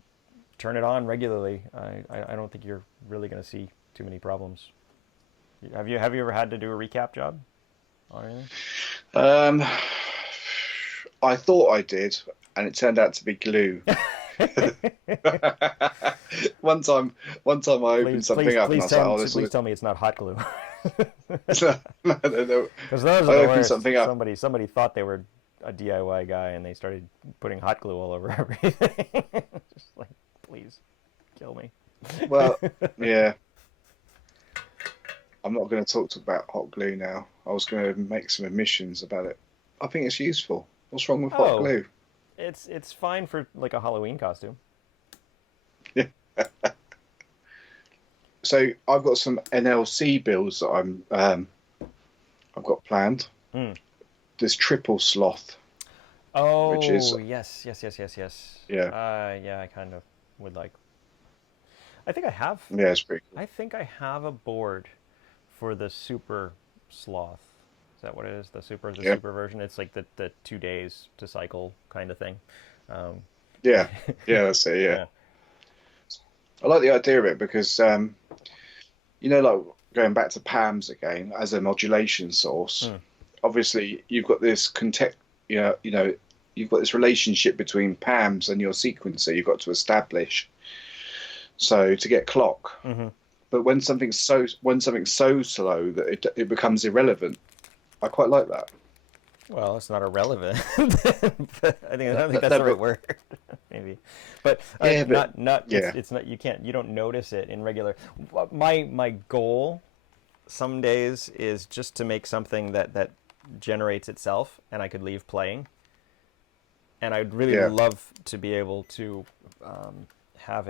turn it on regularly, I don't think you're really going to see too many problems. Have you ever had to do a recap job on anything? Um, I thought I did, and it turned out to be glue. One time, I opened something up, and I was like, "Oh, this Please will." tell me it's not hot glue. No, no, no. Because those I are the opened worst. something up. Somebody thought they were a DIY guy, and they started putting hot glue all over everything. Just like, please, kill me. Well, yeah. I'm not going to talk about hot glue now. I was going to make some admissions about it. I think it's useful. What's wrong with hot Oh, glue? it's fine for like a Halloween costume. Yeah. So I've got some NLC builds that I've got planned. Mm. This triple sloth, which is Oh, yes, yes, yes, yes, yes. yeah, Yeah, I kind of would like. I think I have. yeah, it's pretty cool. I think I have a board for the super sloth. Is that what it is? The Yeah, super version. It's like the 2 days to cycle kind of thing. Um, yeah, yeah. That's it. Yeah, yeah. I like the idea of it because like going back to PAMs again as a modulation source. Hmm. Obviously, you've got this you've got this relationship between PAMs and your sequencer. You've got to establish so to get clock. Mm-hmm. But when something's so slow that it becomes irrelevant, I quite like that. Well, it's not irrelevant. But I don't think that's the right word. Maybe, but Yeah, but not yeah, it's not you don't notice it in regular. My goal some days is just to make something that generates itself and I could leave playing. And I'd really yeah, love to be able to have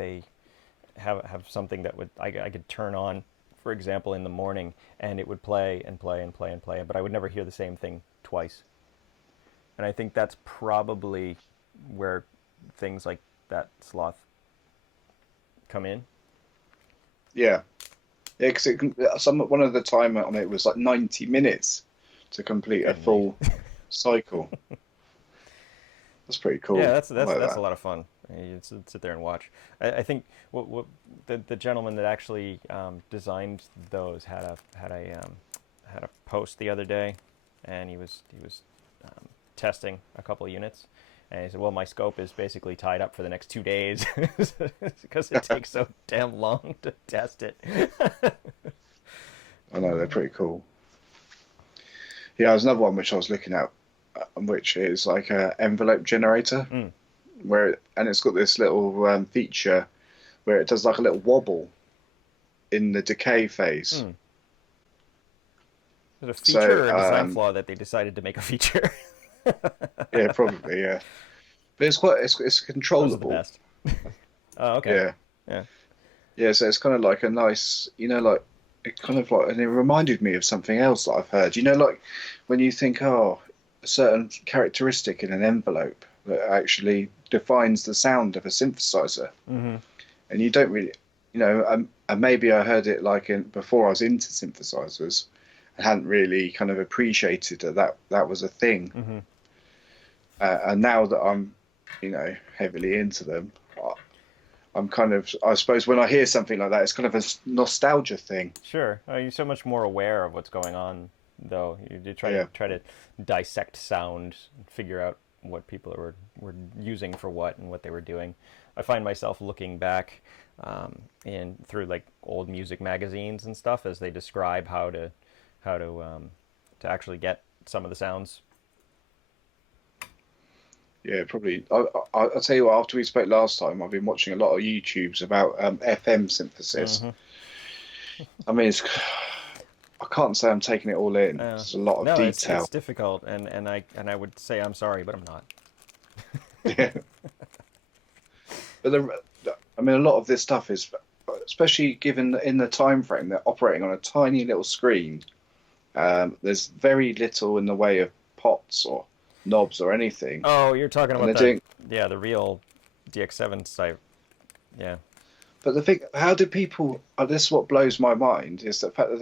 have something that I could turn on, for example, in the morning, and it would play and play and play and play, but I would never hear the same thing twice. And I think that's probably where things like that sloth come in. yeah, yeah. Because one of the timer on it was like 90 minutes to complete a Good night. full cycle. That's pretty Yeah, cool. I like that's a that. lot of fun. You sit there and watch. I think what the gentleman that actually designed those had a post the other day, and he was testing a couple of units, and he said, "Well, my scope is basically tied up for the next 2 days because it takes so damn long to test it." I know they're pretty cool. Yeah, there's another one which I was looking at, which is like a envelope generator, Mm. and it's got this little feature where it does like a little wobble in the decay phase. Mm. Is it a feature So or a design flaw that they decided to make a feature? yeah, probably yeah, but it's Those are the controllable. best. Oh, okay. Yeah, Yeah. yeah. So it's kind of like a nice, like it kind of like, and it reminded me of something else that I've heard. Like when you think, oh, a certain characteristic in an envelope that actually defines the sound of a synthesizer, Mm-hmm. and you don't really, and maybe I heard it like before I was into synthesizers, and hadn't really kind of appreciated that was a thing. Mm-hmm. And now that I'm, heavily into them, I'm kind of, I suppose when I hear something like that, it's kind of a nostalgia thing. Sure. You're so much more aware of what's going on, though. You Yeah, try to dissect sound, and figure out what people were using for what and what they were doing. I find myself looking back in through like old music magazines and stuff as they describe how to actually get some of the sounds. yeah, probably. I'll tell you what, after we spoke last time, I've been watching a lot of YouTubes about FM synthesis. Mm-hmm. I mean, I can't say I'm taking it all in. Uh, There's a lot of no, it's detail. difficult, and I would say I'm sorry, but I'm not. Yeah. But I mean, a lot of this stuff is, especially given in the time frame, they're operating on a tiny little screen. There's very little in the way of pots or knobs or anything, Oh, you're talking and about they're doing. the real DX7 type. Yeah. But the thing, how do people? This is what blows my mind is the fact that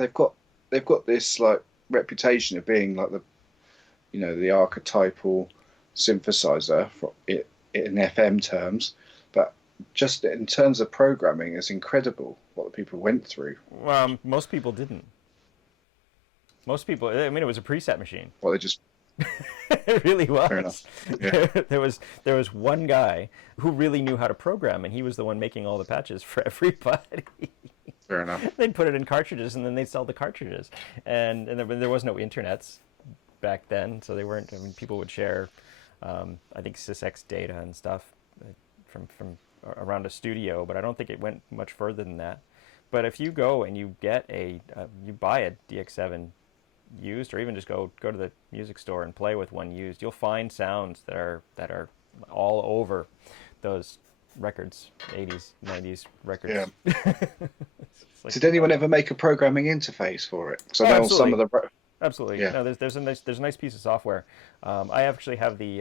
they've got this like reputation of being like the archetypal synthesizer for it in FM terms, but just in terms of programming, it's incredible what the people went through. Most people didn't. Most people, I mean, it was a preset machine. Well, they just It really fair was. enough. Yeah, There was one guy who really knew how to program, and he was the one making all the patches for everybody. fair enough. They'd put it in cartridges, and then they'd sell the cartridges. And there was no internets back then, so they weren't. I mean, people would share, I think sysx data and stuff from around a studio, but I don't think it went much further than that. But if you go and you get you buy a DX7 used, or even just go to the music store and play with one used, you'll find sounds that are all over those records, 80s, 90s records. Yeah. Did anyone ever make a programming interface for it? Because I know some of the... Absolutely. Yeah. No, there's a nice piece of software. I actually have the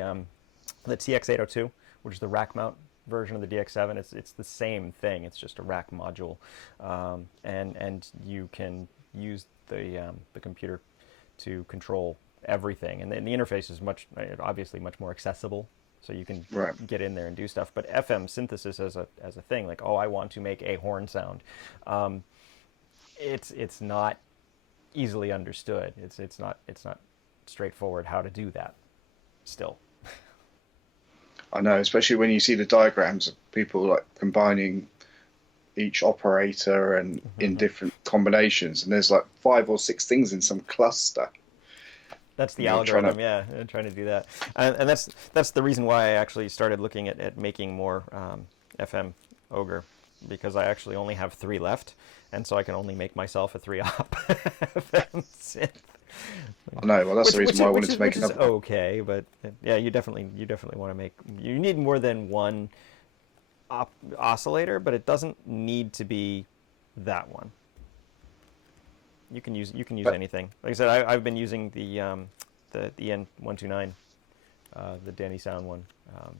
TX802, which is the rack mount version of the DX7. It's the same thing. It's just a rack module, and you can use the computer to control everything. And the interface is obviously much more accessible, so you can get in there and do stuff. But FM synthesis as a thing, like, I want to make a horn sound, it's not easily understood. It's not straightforward how to do that still. I know, especially when you see the diagrams of people like combining each operator and in different combinations, and there's like 5 or 6 things in some cluster. That's the algorithm, trying to do that. And that's the reason why I actually started looking at making more FM Ogre, because I actually only have 3 left, and so I can only make myself a 3-op FM synth. I know. Well, that's the reason why I wanted to make another. Which is okay, but yeah, you definitely want to make. You need more than one oscillator, but it doesn't need to be that one. You can use anything. Like I said, I've been using the EN129, the Danny Sound one,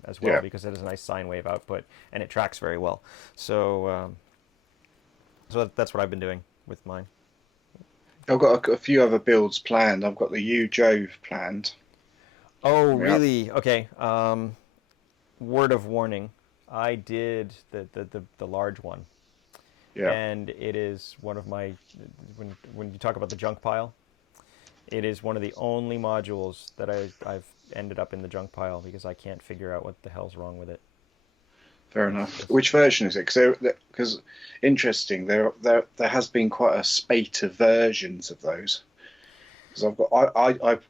as well, because it has a nice sine wave output and it tracks very well. So that's what I've been doing with mine. I've got a few other builds planned. I've got the U-Jove planned. Oh, really? Okay. Word of warning. I did the large one. Yeah. And it is one of my, when you talk about the junk pile, it is one of the only modules that I've ended up in the junk pile because I can't figure out what the hell's wrong with it. Fair enough. Which version is it? Because interesting, there has been quite a spate of versions of those. Because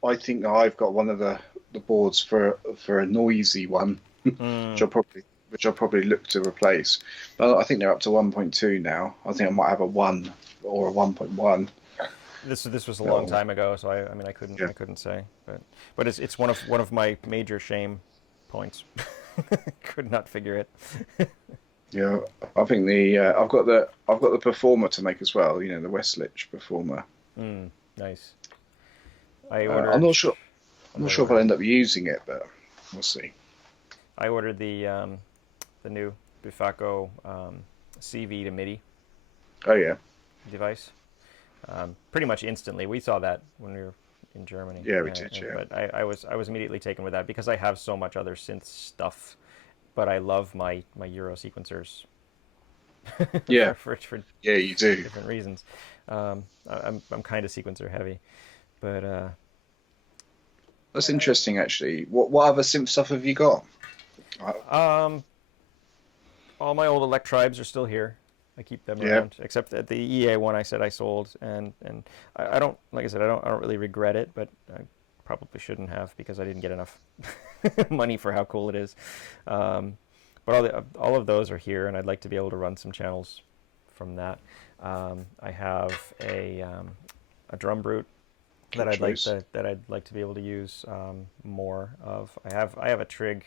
I think I've got one of the boards for a noisy one, which I'll probably look to replace. But I think they're up to 1.2 now. I think I might have a 1 or a 1.1. This was a long time ago, so I couldn't say, but it's one of my major shame points. Could not figure it. Yeah, I think I've got the Performer to make as well. You know, the Westlich Performer. Nice. I'm not sure if I'll end up using it, but we'll see. I ordered the new Bifaco CV to MIDI. Oh yeah. Device. Pretty much instantly. We saw that when we were in Germany. Yeah, we did. Yeah. But I was immediately taken with that because I have so much other synth stuff, but I love my Euro sequencers. Yeah. for yeah, you do. Different reasons. I'm kind of sequencer heavy, but that's interesting actually. What other synth stuff have you got? All my old Electribes are still here. I keep them around, except that the EA one I said I sold, and I don't, like I said, I don't really regret it, but I probably shouldn't have because I didn't get enough money for how cool it is. But all of those are here, and I'd like to be able to run some channels from that. I have a drum brute that I'd like to be able to use more of. I have a Trig,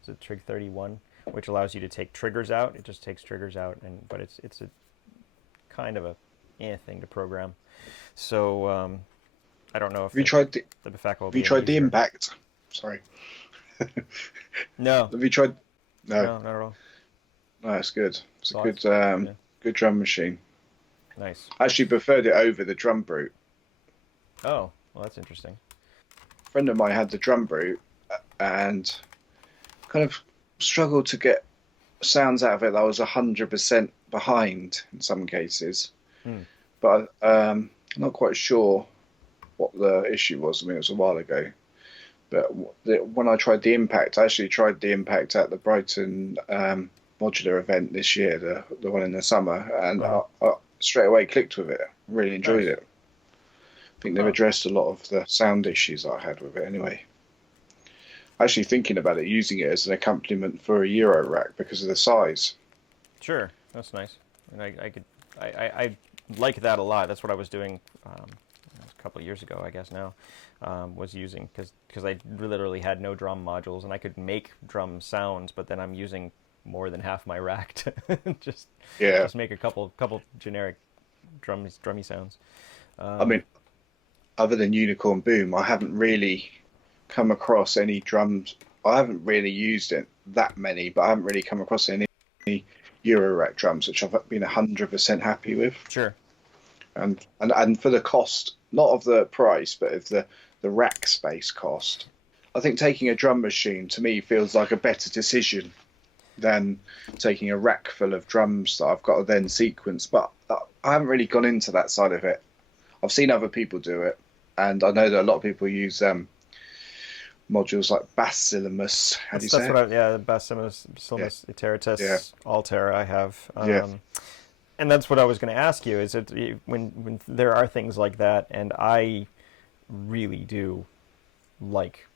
it's a Trig 31. Which allows you to take triggers out. It just takes triggers out, but it's a kind of a thing to program. So I don't know if have you tried the Bifaco. Have you tried the Impact? Sorry. No. Have you tried? No, not at all. No, it's good. It's a good good drum machine. Nice. I actually preferred it over the drum brute. Oh, well, that's interesting. A friend of mine had the drum brute and kind of struggled to get sounds out of it that was 100% behind in some cases. But I'm not quite sure what the issue was. I mean, it was a while ago. But when I tried the Impact, I actually tried the Impact at the Brighton modular event this year, the one in the summer, and I straight away clicked with it. Really enjoyed it. think they've addressed a lot of the sound issues I had with it anyway. Actually thinking about it, using it as an accompaniment for a Euro rack because of the size. Sure, that's nice. And I like that a lot. That's what I was doing a couple of years ago, I guess now, was using, because I literally had no drum modules, and I could make drum sounds, but then I'm using more than half my rack to just make a couple generic drummy sounds. I mean, other than Unicorn Boom, I haven't really come across any drums. I haven't really used it that many, but I haven't really come across any Eurorack drums which I've been 100% happy with. Sure. And for the cost, not of the price, but of the rack space cost, I think taking a drum machine to me feels like a better decision than taking a rack full of drums that I've got to then sequence. But I haven't really gone into that side of it. I've seen other people do it, and I know that a lot of people use modules like Basilemus. How do you say it? Basilemus, Iteratus, Yeah. Altera I have. And that's what I was going to ask you, is it when there are things like that, and I really do like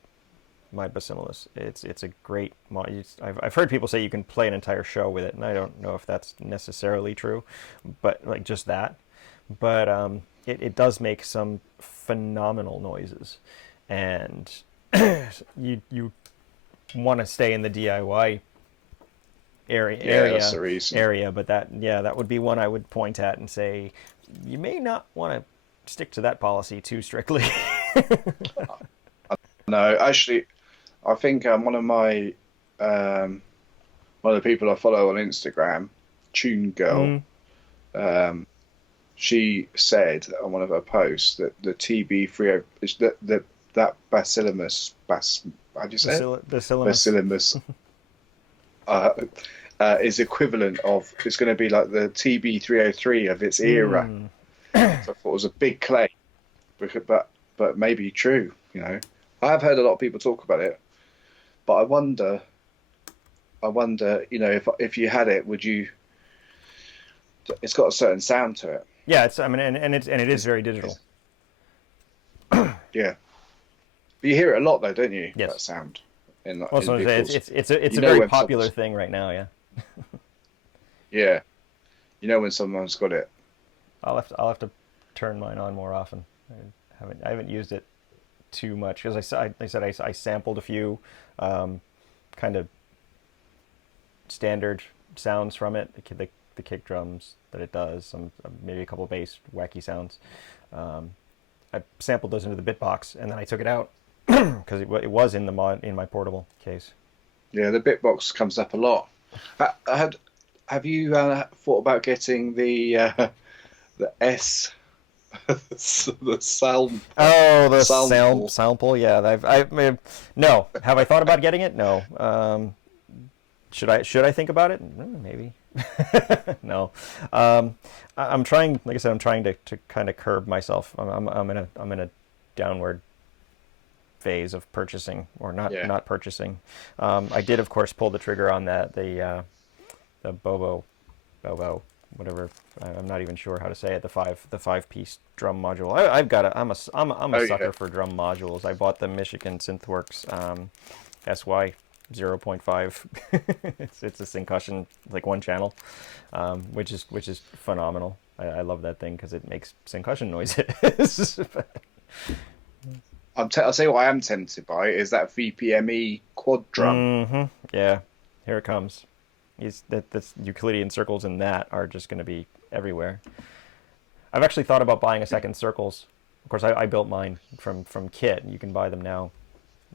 my Basilemus. It's a great mod. I've heard people say you can play an entire show with it, and I don't know if that's necessarily true, but like just that. But it does make some phenomenal noises, and you want to stay in the DIY area, but that would be one I would point at and say you may not want to stick to that policy too strictly. No, actually, I think one of the people I follow on Instagram, Tune Girl, she said on one of her posts that the TB30 is that Basilemus, how do you say it? Basilemus is equivalent of, it's going to be like the TB303 of its era. So I thought it was a big claim, but maybe true. You know, I have heard a lot of people talk about it, but I wonder, you know, if you had it, would you? It's got a certain sound to it. Yeah, it is very digital. Yeah, but you hear it a lot though, don't you? Yes. That sound. Also, it's a very popular thing right now. Yeah. Yeah, you know when someone's got it. I'll have to turn mine on more often. I haven't used it too much, because I sampled a few kind of standard sounds from it, the kick drums that it does, some maybe a couple of bass wacky sounds. I sampled those into the Bitbox, and then I took it out because it was in my portable case. Yeah, the Bitbox comes up a lot. Have you thought about getting the S? The sound. Oh, the sample. Yeah, no. Have I thought about getting it? No. Should I think about it? Maybe. No. I'm trying. Like I said, I'm trying to kind of curb myself. I'm in a downward phase of purchasing or not purchasing. I did, of course, pull the trigger on the Bobo, whatever. I'm not even sure how to say it. The 5-piece drum module. I'm a sucker for drum modules. I bought the Michigan Synthworks SY 0.5. It's a Syncussion, like one channel, which is phenomenal. I love that thing because it makes Syncussion noises. I'll tell you what I am tempted by is that VPME quad drum. Mm-hmm. Yeah, here it comes. That's Euclidean circles, and that are just going to be everywhere. I've actually thought about buying a second circles. Of course, I built mine from kit. You can buy them now,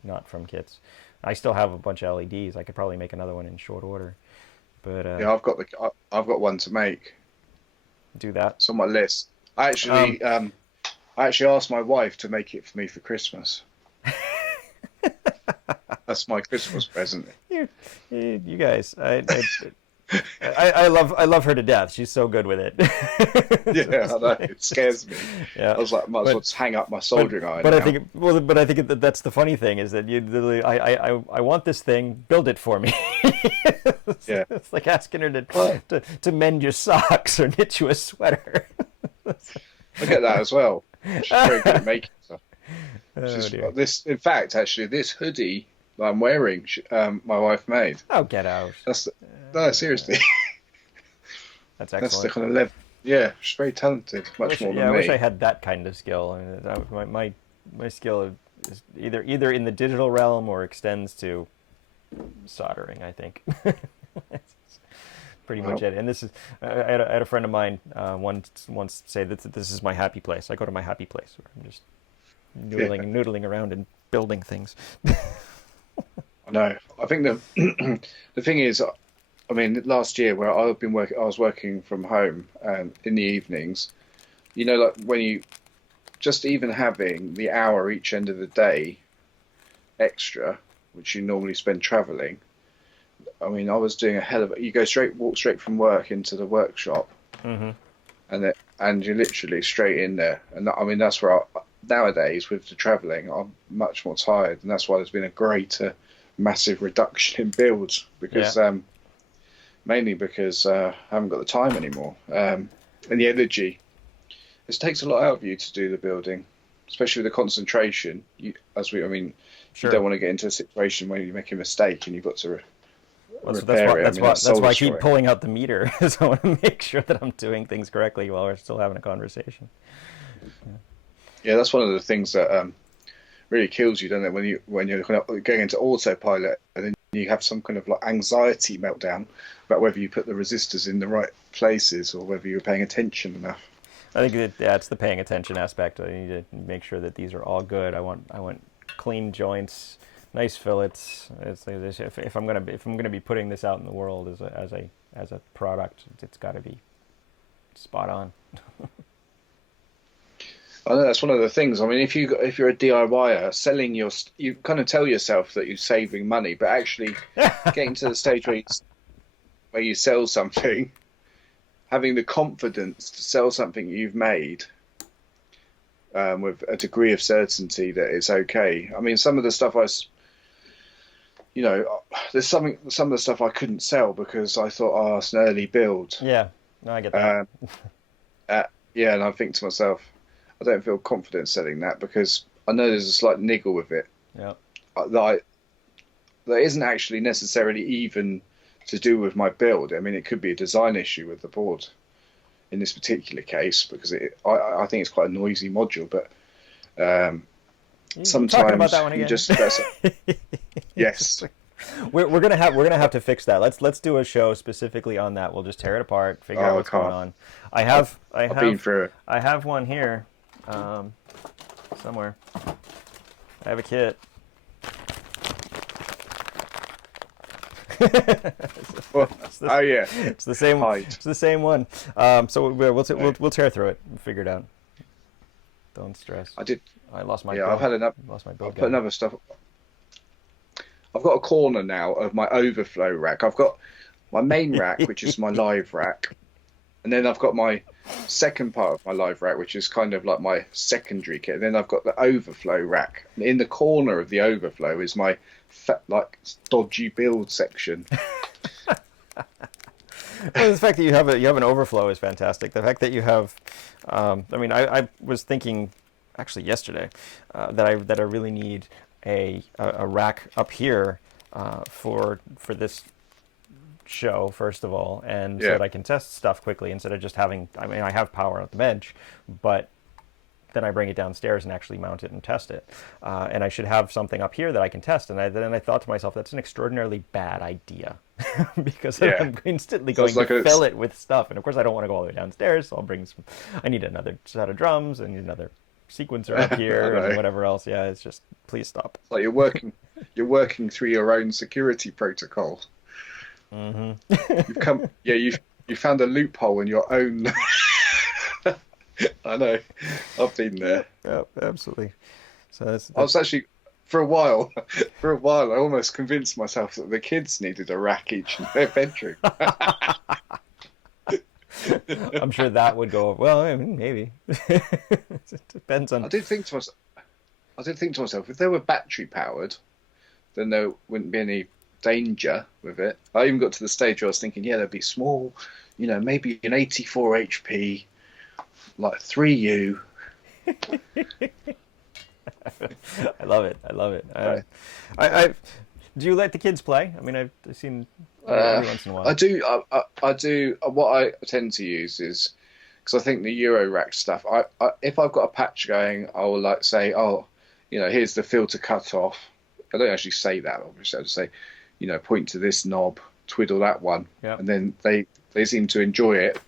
not from kits. I still have a bunch of LEDs. I could probably make another one in short order. But yeah, I've got one to make. Do that. It's on my list. I actually asked my wife to make it for me for Christmas. That's my Christmas present. You guys, I love her to death. She's so good with it. Yeah, I know. It scares me. Yeah. I was like, might as well just hang up my soldering iron. But I think that's the funny thing is that you literally, I want this thing, build it for me. Yeah. It's like asking her to mend your socks or knit you a sweater. I get that as well. She's very good at making stuff. Oh dear. In fact, actually, this hoodie that I'm wearing, my wife made. Oh, get out. No, seriously. That's That's the excellent. kind of level. Yeah, she's very talented, much more than I me. wish I had that kind of skill. I mean, my skill is either in the digital realm or extends to soldering, I think. That's pretty much Well, it. And this is I had a friend of mine once say that this is my happy place. I go to my happy place where I'm just noodling around and building things. I know. I think the thing is, I mean, last year where I was working from home in the evenings. You know, like when you just even having the hour each end of the day extra, which you normally spend traveling. I mean, I was doing a hell of it. You walk straight from work into the workshop, Mm-hmm. and you're literally straight in there. And I mean, that's where nowadays with the traveling, I'm much more tired, and that's why there's been a greater, massive reduction in builds because mainly because I haven't got the time anymore and the energy. It takes a lot out of you to do the building, especially with the concentration. I mean, Sure. you don't want to get into a situation where you make a mistake and you've got to That's repair it. I mean, that's why I keep destroying. pulling out the meter. So I want to make sure that I'm doing things correctly while we're still having a conversation. Yeah, that's one of the things that really kills you, doesn't it? When you're kind of going into autopilot and then you have some kind of like anxiety meltdown about whether you put the resistors in the right places or whether you're paying attention enough. I think that's the paying attention aspect. I need to make sure that these are all good. I want clean joints, nice fillets. If I'm gonna be putting this out in the world as a product, it's got to be spot on. I know that's one of the things. I mean, if you're a DIYer, you kind of tell yourself that you're saving money, but actually getting to the stage where you sell something, having the confidence to sell something you've made with a degree of certainty that it's okay. I mean, some of the stuff there's some of the stuff I couldn't sell because I thought, oh, it's an early build. Yeah, no, I get that. Yeah, and I think to myself, I don't feel confident selling that because I know there's a slight niggle with it. Yeah. That isn't actually necessarily even to do with my build. I mean, it could be a design issue with the board in this particular case because I think it's quite a noisy module, but sometimes talking about that one again? you just yes. We're gonna have to fix that. Let's do a show specifically on that. We'll just tear it apart, figure out what's going on. I've been through it. I have one here, somewhere. I have a kit. It's the same. It's the same one. So we'll tear through it and figure it out. Don't stress. I lost my. Yeah, build. Lost my build. I've put another stuff. I've got a corner now of my overflow rack. I've got my main rack, which is my live rack, and then I've got my second part of my live rack, which is kind of like my secondary kit. And then I've got the overflow rack. And in the corner of the overflow is my dodgy build section. Well, the fact that you have an overflow is fantastic. The fact that you have, I mean, I was thinking actually yesterday that I really need a rack up here for this show first of all, and so that I can test stuff quickly instead of just having. I mean, I have power at the bench, but then I bring it downstairs and actually mount it and test it. And I should have something up here that I can test. And then I thought to myself, that's an extraordinarily bad idea because I'm instantly going to fill it with stuff. And of course, I don't want to go all the way downstairs, so I need another set of drums. I need another sequencer up here and whatever else. Yeah, it's just, please stop. It's like you're working through your own security protocol. Mm-hmm. You found a loophole in your own. I know, I've been there. Yeah, absolutely. So I was actually, for a while, I almost convinced myself that the kids needed a rack each in their bedroom. I'm sure that would go well. I mean, maybe. It depends on. I did think to myself, if they were battery powered, then there wouldn't be any danger with it. I even got to the stage where I was thinking, they'd be small, maybe an 84 HP. Like 3U, I love it. I love it. Right. Do you let the kids play? I mean, I've seen Uh, every once in a I while. do. I do. What I tend to use is because I think the Euro rack stuff. If I've got a patch going, I will like say, oh, here's the filter cut off. I don't actually say that. Obviously, I just say, point to this knob, twiddle that one, Yeah. and then they seem to enjoy it.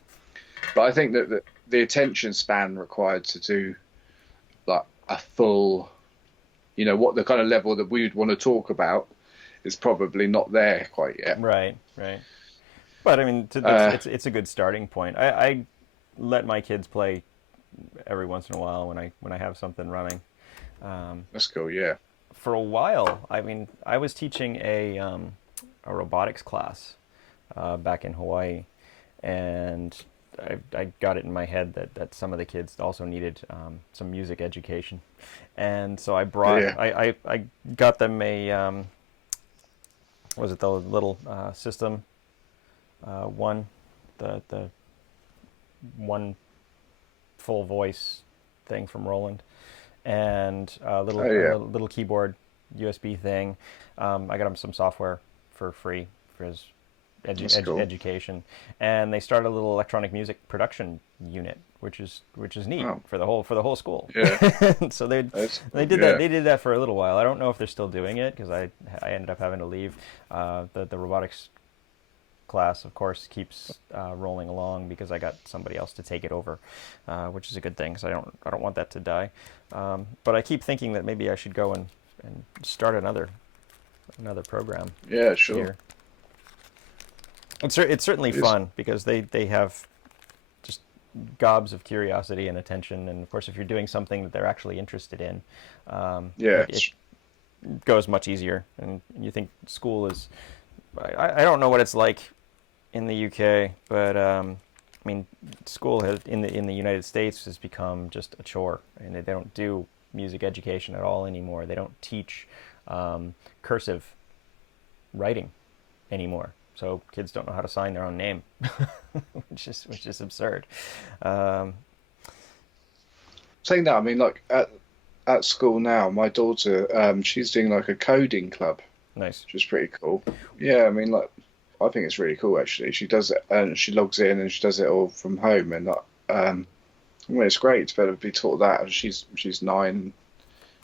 But I think that the attention span required to do like a full, what the kind of level that we would want to talk about is probably not there quite yet. Right. Right. But I mean, Uh, it's a good starting point. I let my kids play every once in a while when I have something running. that's cool. Yeah. For a while, I mean, I was teaching a robotics class back in Hawaii, and I got it in my head that some of the kids also needed some music education, and so Yeah. I got them a was it the little system one, the one full voice thing from Roland, and Oh yeah. a little keyboard USB thing. I got them some software for free for his That's cool. education, and they started a little electronic music production unit, which is neat Oh for the whole school. yeah. So That's they cool. did that Yeah. they did that for a little while. I don't know if they're still doing it because I ended up having to leave. The robotics class, of course, keeps rolling along because I got somebody else to take it over, which is a good thing because I don't want that to die. But I keep thinking that maybe I should go and start another program Yeah. Sure. here. It's certainly It is. fun because they have just gobs of curiosity and attention, and of course, if you're doing something that they're actually interested in, Yeah. it goes much easier. And you think school is, I don't know what it's like in the UK, but I mean, school has in the United States has become just a chore, and they don't do music education at all anymore. They don't teach cursive writing anymore, so kids don't know how to sign their own name, which is absurd. Um, Saying that, I mean, like at school now, my daughter, she's doing like a coding club, nice. which is pretty cool. Yeah. I mean, like, I think it's really cool actually. She does it and she logs in and she does it all from home, and I mean, it's great to be able to be taught that. And she's 9.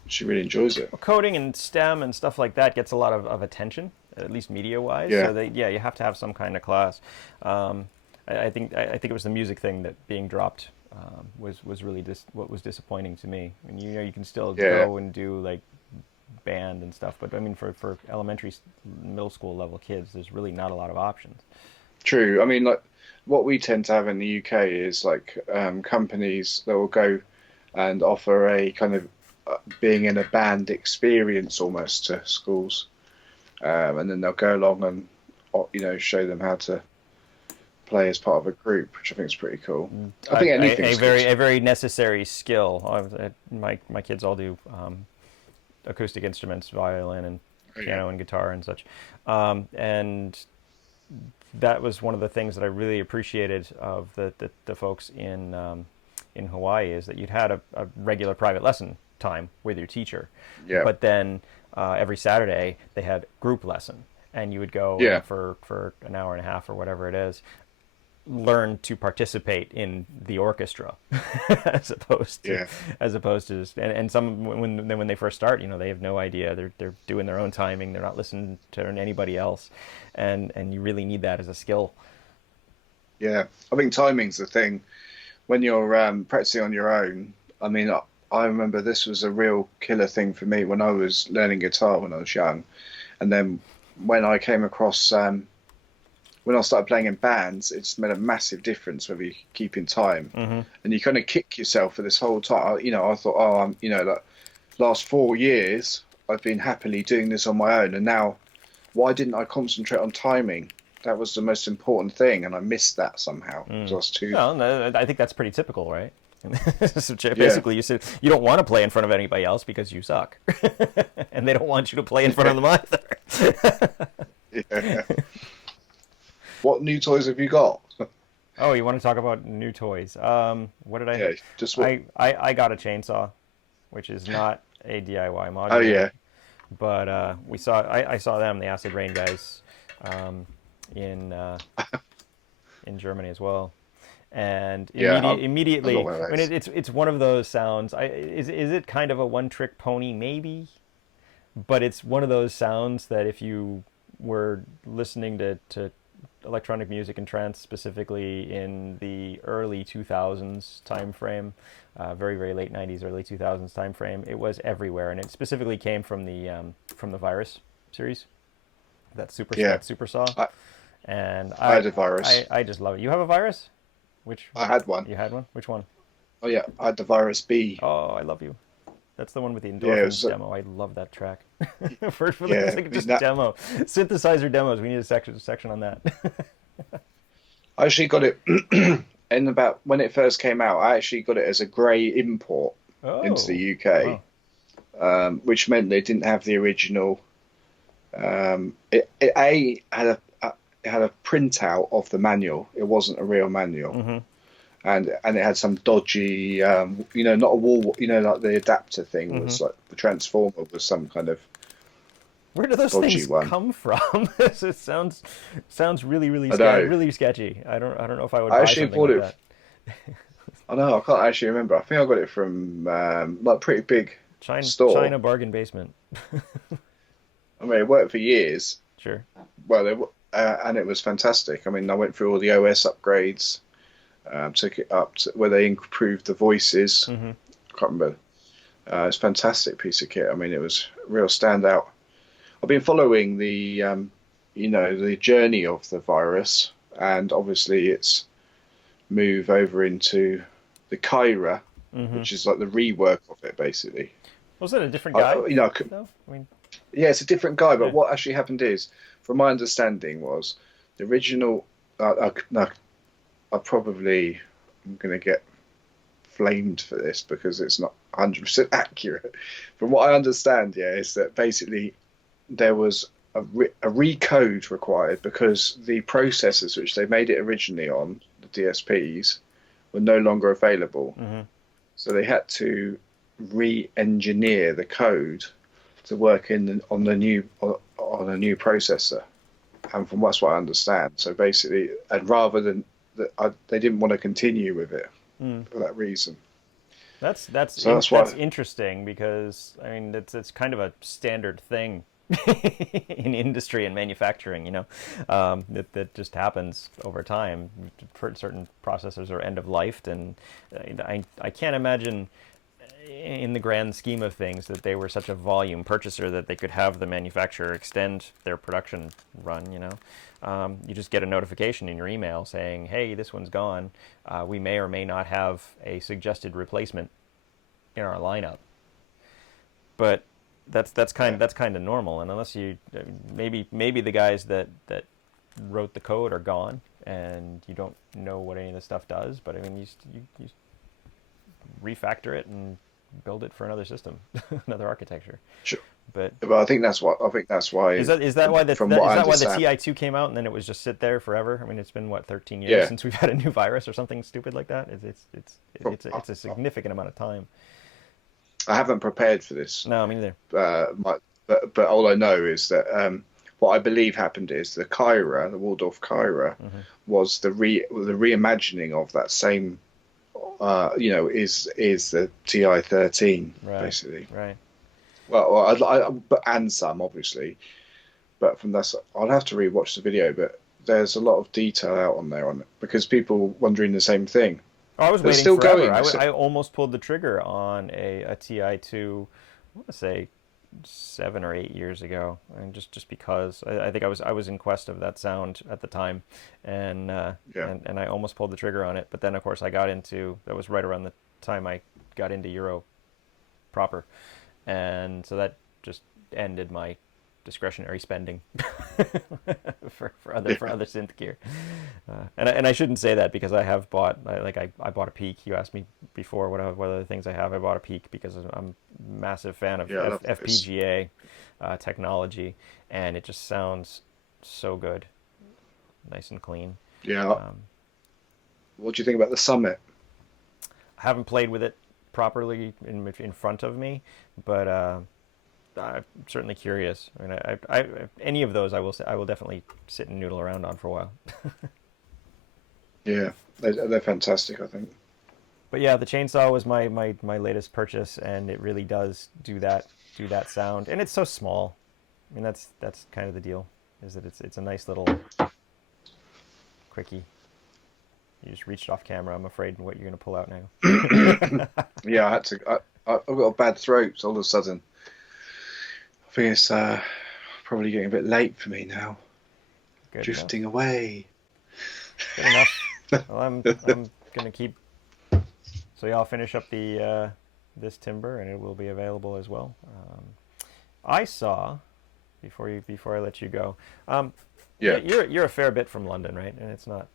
She really enjoys it. Well, coding and STEM and stuff like that gets a lot of attention, at least media wise. Yeah. So yeah, you have to have some kind of class. I think it was the music thing that being dropped was really what was disappointing to me. I mean, you can still Yeah. go and do like band and stuff, but I mean for elementary, middle school level kids, there's really not a lot of options. True. I mean, like what we tend to have in the UK is like companies that will go and offer a kind of being in a band experience almost to schools, and then they'll go along and show them how to play as part of a group, which I think is pretty cool. I think anything's cool. A very necessary skill. My kids all do acoustic instruments, violin and Oh, yeah. piano and guitar and such, and that was one of the things that I really appreciated of the folks in Hawaii is that you'd had a regular private lesson time with your teacher, Yeah. but then every Saturday they had group lesson, and you would go Yeah. for an hour and a half or whatever it is, learn to participate in the orchestra as opposed to Yeah. just and some when they first start, they have no idea, they're doing their own timing, they're not listening to anybody else, and you really need that as a skill. Yeah. I think timing's the thing. When you're practicing on your own, I mean, I remember this was a real killer thing for me when I was learning guitar when I was young. And then when I came across, when I started playing in bands, it's made a massive difference whether you keep in time. Mm-hmm. And you kind of kick yourself for this whole time. I thought, oh, like last 4 years, I've been happily doing this on my own. And now, why didn't I concentrate on timing? That was the most important thing. And I missed that somehow because I was too, Well, no, I think that's pretty typical, right? So yeah. basically, you said you don't want to play in front of anybody else because you suck, and they don't want you to play in front of them either. Yeah. What new toys have you got? Oh, you want to talk about new toys? What did Yeah, just what? I got a chainsaw, which is not a DIY Oh modular, yeah, but I saw them, the Acid Rain guys, um, in in Germany as well, and yeah. I got immediately, one of I mean, those. it's one of those sounds. Is it kind of a one trick pony? Maybe, but it's one of those sounds that if you were listening to electronic music and trance specifically in the early 2000s time frame, very very late 90s, early 2000s time frame, it was everywhere, and it specifically came from the Virus series, Yeah, that super saw, I, and I had a virus. I just love it. You have a Virus? Which I had one. You had one? Which one? Oh yeah, I had the virus B. Oh, I love you. That's the one with the Yeah, it endorphins was, demo. I love that track. For the yeah. like I mean just that. demo synthesizer demos. We need a section on that. I actually got it in about when it first came out. I actually got it as a grey import into the Oh, UK, wow. which meant they didn't have the original. It it had a printout of the manual. It wasn't a real manual, Hmm. and it had some dodgy, not a wall, like the adapter thing Hmm. was like the transformer was some kind of Where do those dodgy things one. come from? It sounds I know. really sketchy. I don't know if I would I buy actually something bought like it. that. I know. I can't actually remember. I think I got it from like a pretty big store. China bargain basement. I mean, it worked for years. Sure. Well, and it was fantastic. I mean, I went through all the OS upgrades, took it up to where they improved the voices. Hmm. I can't remember. It's a fantastic piece of kit. I mean, it was a real standout. I've been following the journey of the virus, and obviously its move over into the Kyra, Hmm. which is like the rework of it, basically. Was it a different guy though? I mean, Yeah, it's a different guy, but yeah. what actually happened is, from my understanding, was the original. No, I probably am going to get flamed for this because it's not 100% accurate. From what I understand, yeah, is that basically there was a recode required because the processors which they made it originally on, the DSPs, were no longer available. Hmm. So they had to re-engineer the code to work on the new on a new processor. And from that's what I understand. So basically, and rather than they didn't want to continue with it Mm. for that reason. So That's that's that's why. interesting because I mean it's kind of a standard thing in industry and manufacturing, that just happens over time. Certain processors are end of life, and I can't imagine in the grand scheme of things that they were such a volume purchaser that they could have the manufacturer extend their production run. You just get a notification in your email saying, "Hey, this one's gone. We may or may not have a suggested replacement in our lineup." But Yeah. that's kind of normal, and unless maybe the guys that wrote the code are gone and you don't know what any of this stuff does. But I mean, you refactor it and build it for another system, another architecture. Sure. But But I think that's why from what is I that why the understand. TI2 came out and then it was just sit there forever? I mean, it's been what 13 years Yeah. since we've had a new virus or something stupid like that. Prob- It's a significant amount of time. I haven't prepared for this, No, me neither. my, but all I know is that what I believe happened is the Waldorf Kyra, Hmm. was the reimagining of that same, is the TI-13 Right, basically. right. But and some obviously, but from this, I'll have to rewatch the video. But there's a lot of detail out on there on it because people wondering the same thing. Oh, I was But it's waiting still forever. going. I almost pulled the trigger on a TI2. I want to say 7 or 8 years ago, and just because I think I was in quest of that sound at the time, Yeah, and I almost pulled the trigger on it. But then of course that was right around the time I got into Euro proper, and so that just ended my discretionary spending for yeah, other synth gear. And I shouldn't say that because I have bought I bought a Peak. You asked me before what other things I have. I bought a Peak because I'm a massive fan of yeah. I love this. FPGA technology, and it just sounds so good, nice and clean. Yeah, Um, what do you think about the Summit? I haven't played with it properly in front of me, but I'm certainly curious. I mean, any of those, I will definitely sit and noodle around on for a while. Yeah, they're fantastic, I think. But yeah, the chainsaw was my latest purchase, and it really does do that sound, and it's so small. I mean, that's kind of the deal, is that it's a nice little quickie. You just reached off camera. I'm afraid what you're going to pull out now. Yeah, I had to. I've got a bad throat, so all of a sudden, I think it's probably getting a bit late for me now. Good Drifting away. Good enough. Well, I'm going to keep. So yeah, I'll finish up the this timber, and it will be available as well. I saw before I let you go. Yeah. You're a fair bit from London, right? And it's not.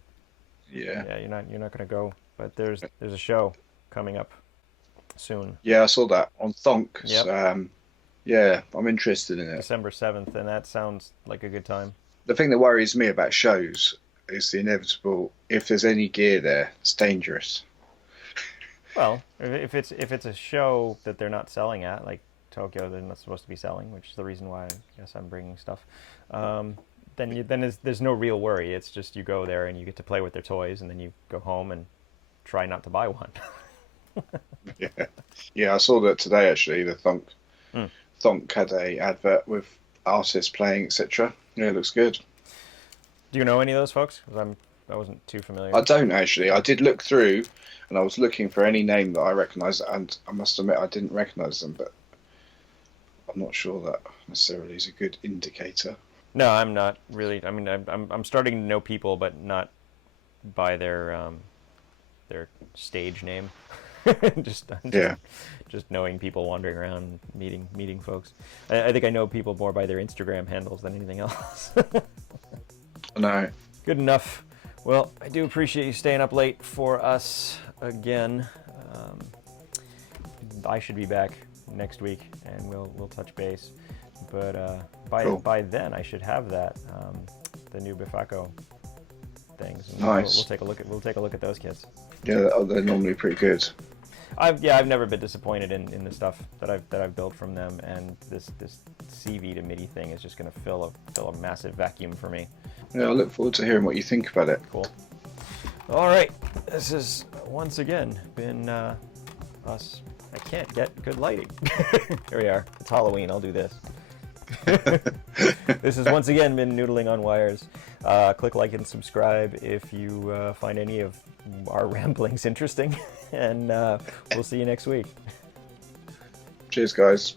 Yeah. Yeah, you're not going to go, but there's a show coming up soon. Yeah, I saw that on Thonk. Yep. Yeah, I'm interested in it. December 7th, and that sounds like a good time. The thing that worries me about shows is the inevitable. If there's any gear there, it's dangerous. Well, if it's a show that they're not selling at, like Tokyo, they're not supposed to be selling, which is the reason why I guess I'm bringing stuff. Then there's no real worry. It's just you go there and you get to play with their toys, and then you go home and try not to buy one. Yeah, I saw that today actually. The Thonk Mm. Thonk had a advert with artists playing, etc. Yeah, it looks good. Do you know any of those folks? 'Cause I wasn't too familiar. I don't actually. I did look through, and I was looking for any name that I recognised, and I must admit I didn't recognise them, but I'm not sure that necessarily is a good indicator. No, I'm not really. I mean, I'm starting to know people, but not by their stage name. just Yeah. just knowing people wandering around, meeting folks. I think I know people more by their Instagram handles than anything else. No. Good enough. Well, I do appreciate you staying up late for us again. I should be back next week, and we'll touch base. But by then, I should have that the new Bifaco things. And Nice. We'll take a look at those kits. Yeah, they're normally pretty good. I've never been disappointed in the stuff that I've built from them, and this CV to MIDI thing is just going to fill a massive vacuum for me. Yeah, I look forward to hearing what you think about it. Cool. All right, this has once again been us. I can't get good lighting. Here we are. It's Halloween. I'll do this. This has once again been Noodling on Wires. Click like and subscribe if you find any of our ramblings interesting, and we'll see you next week. Cheers, guys.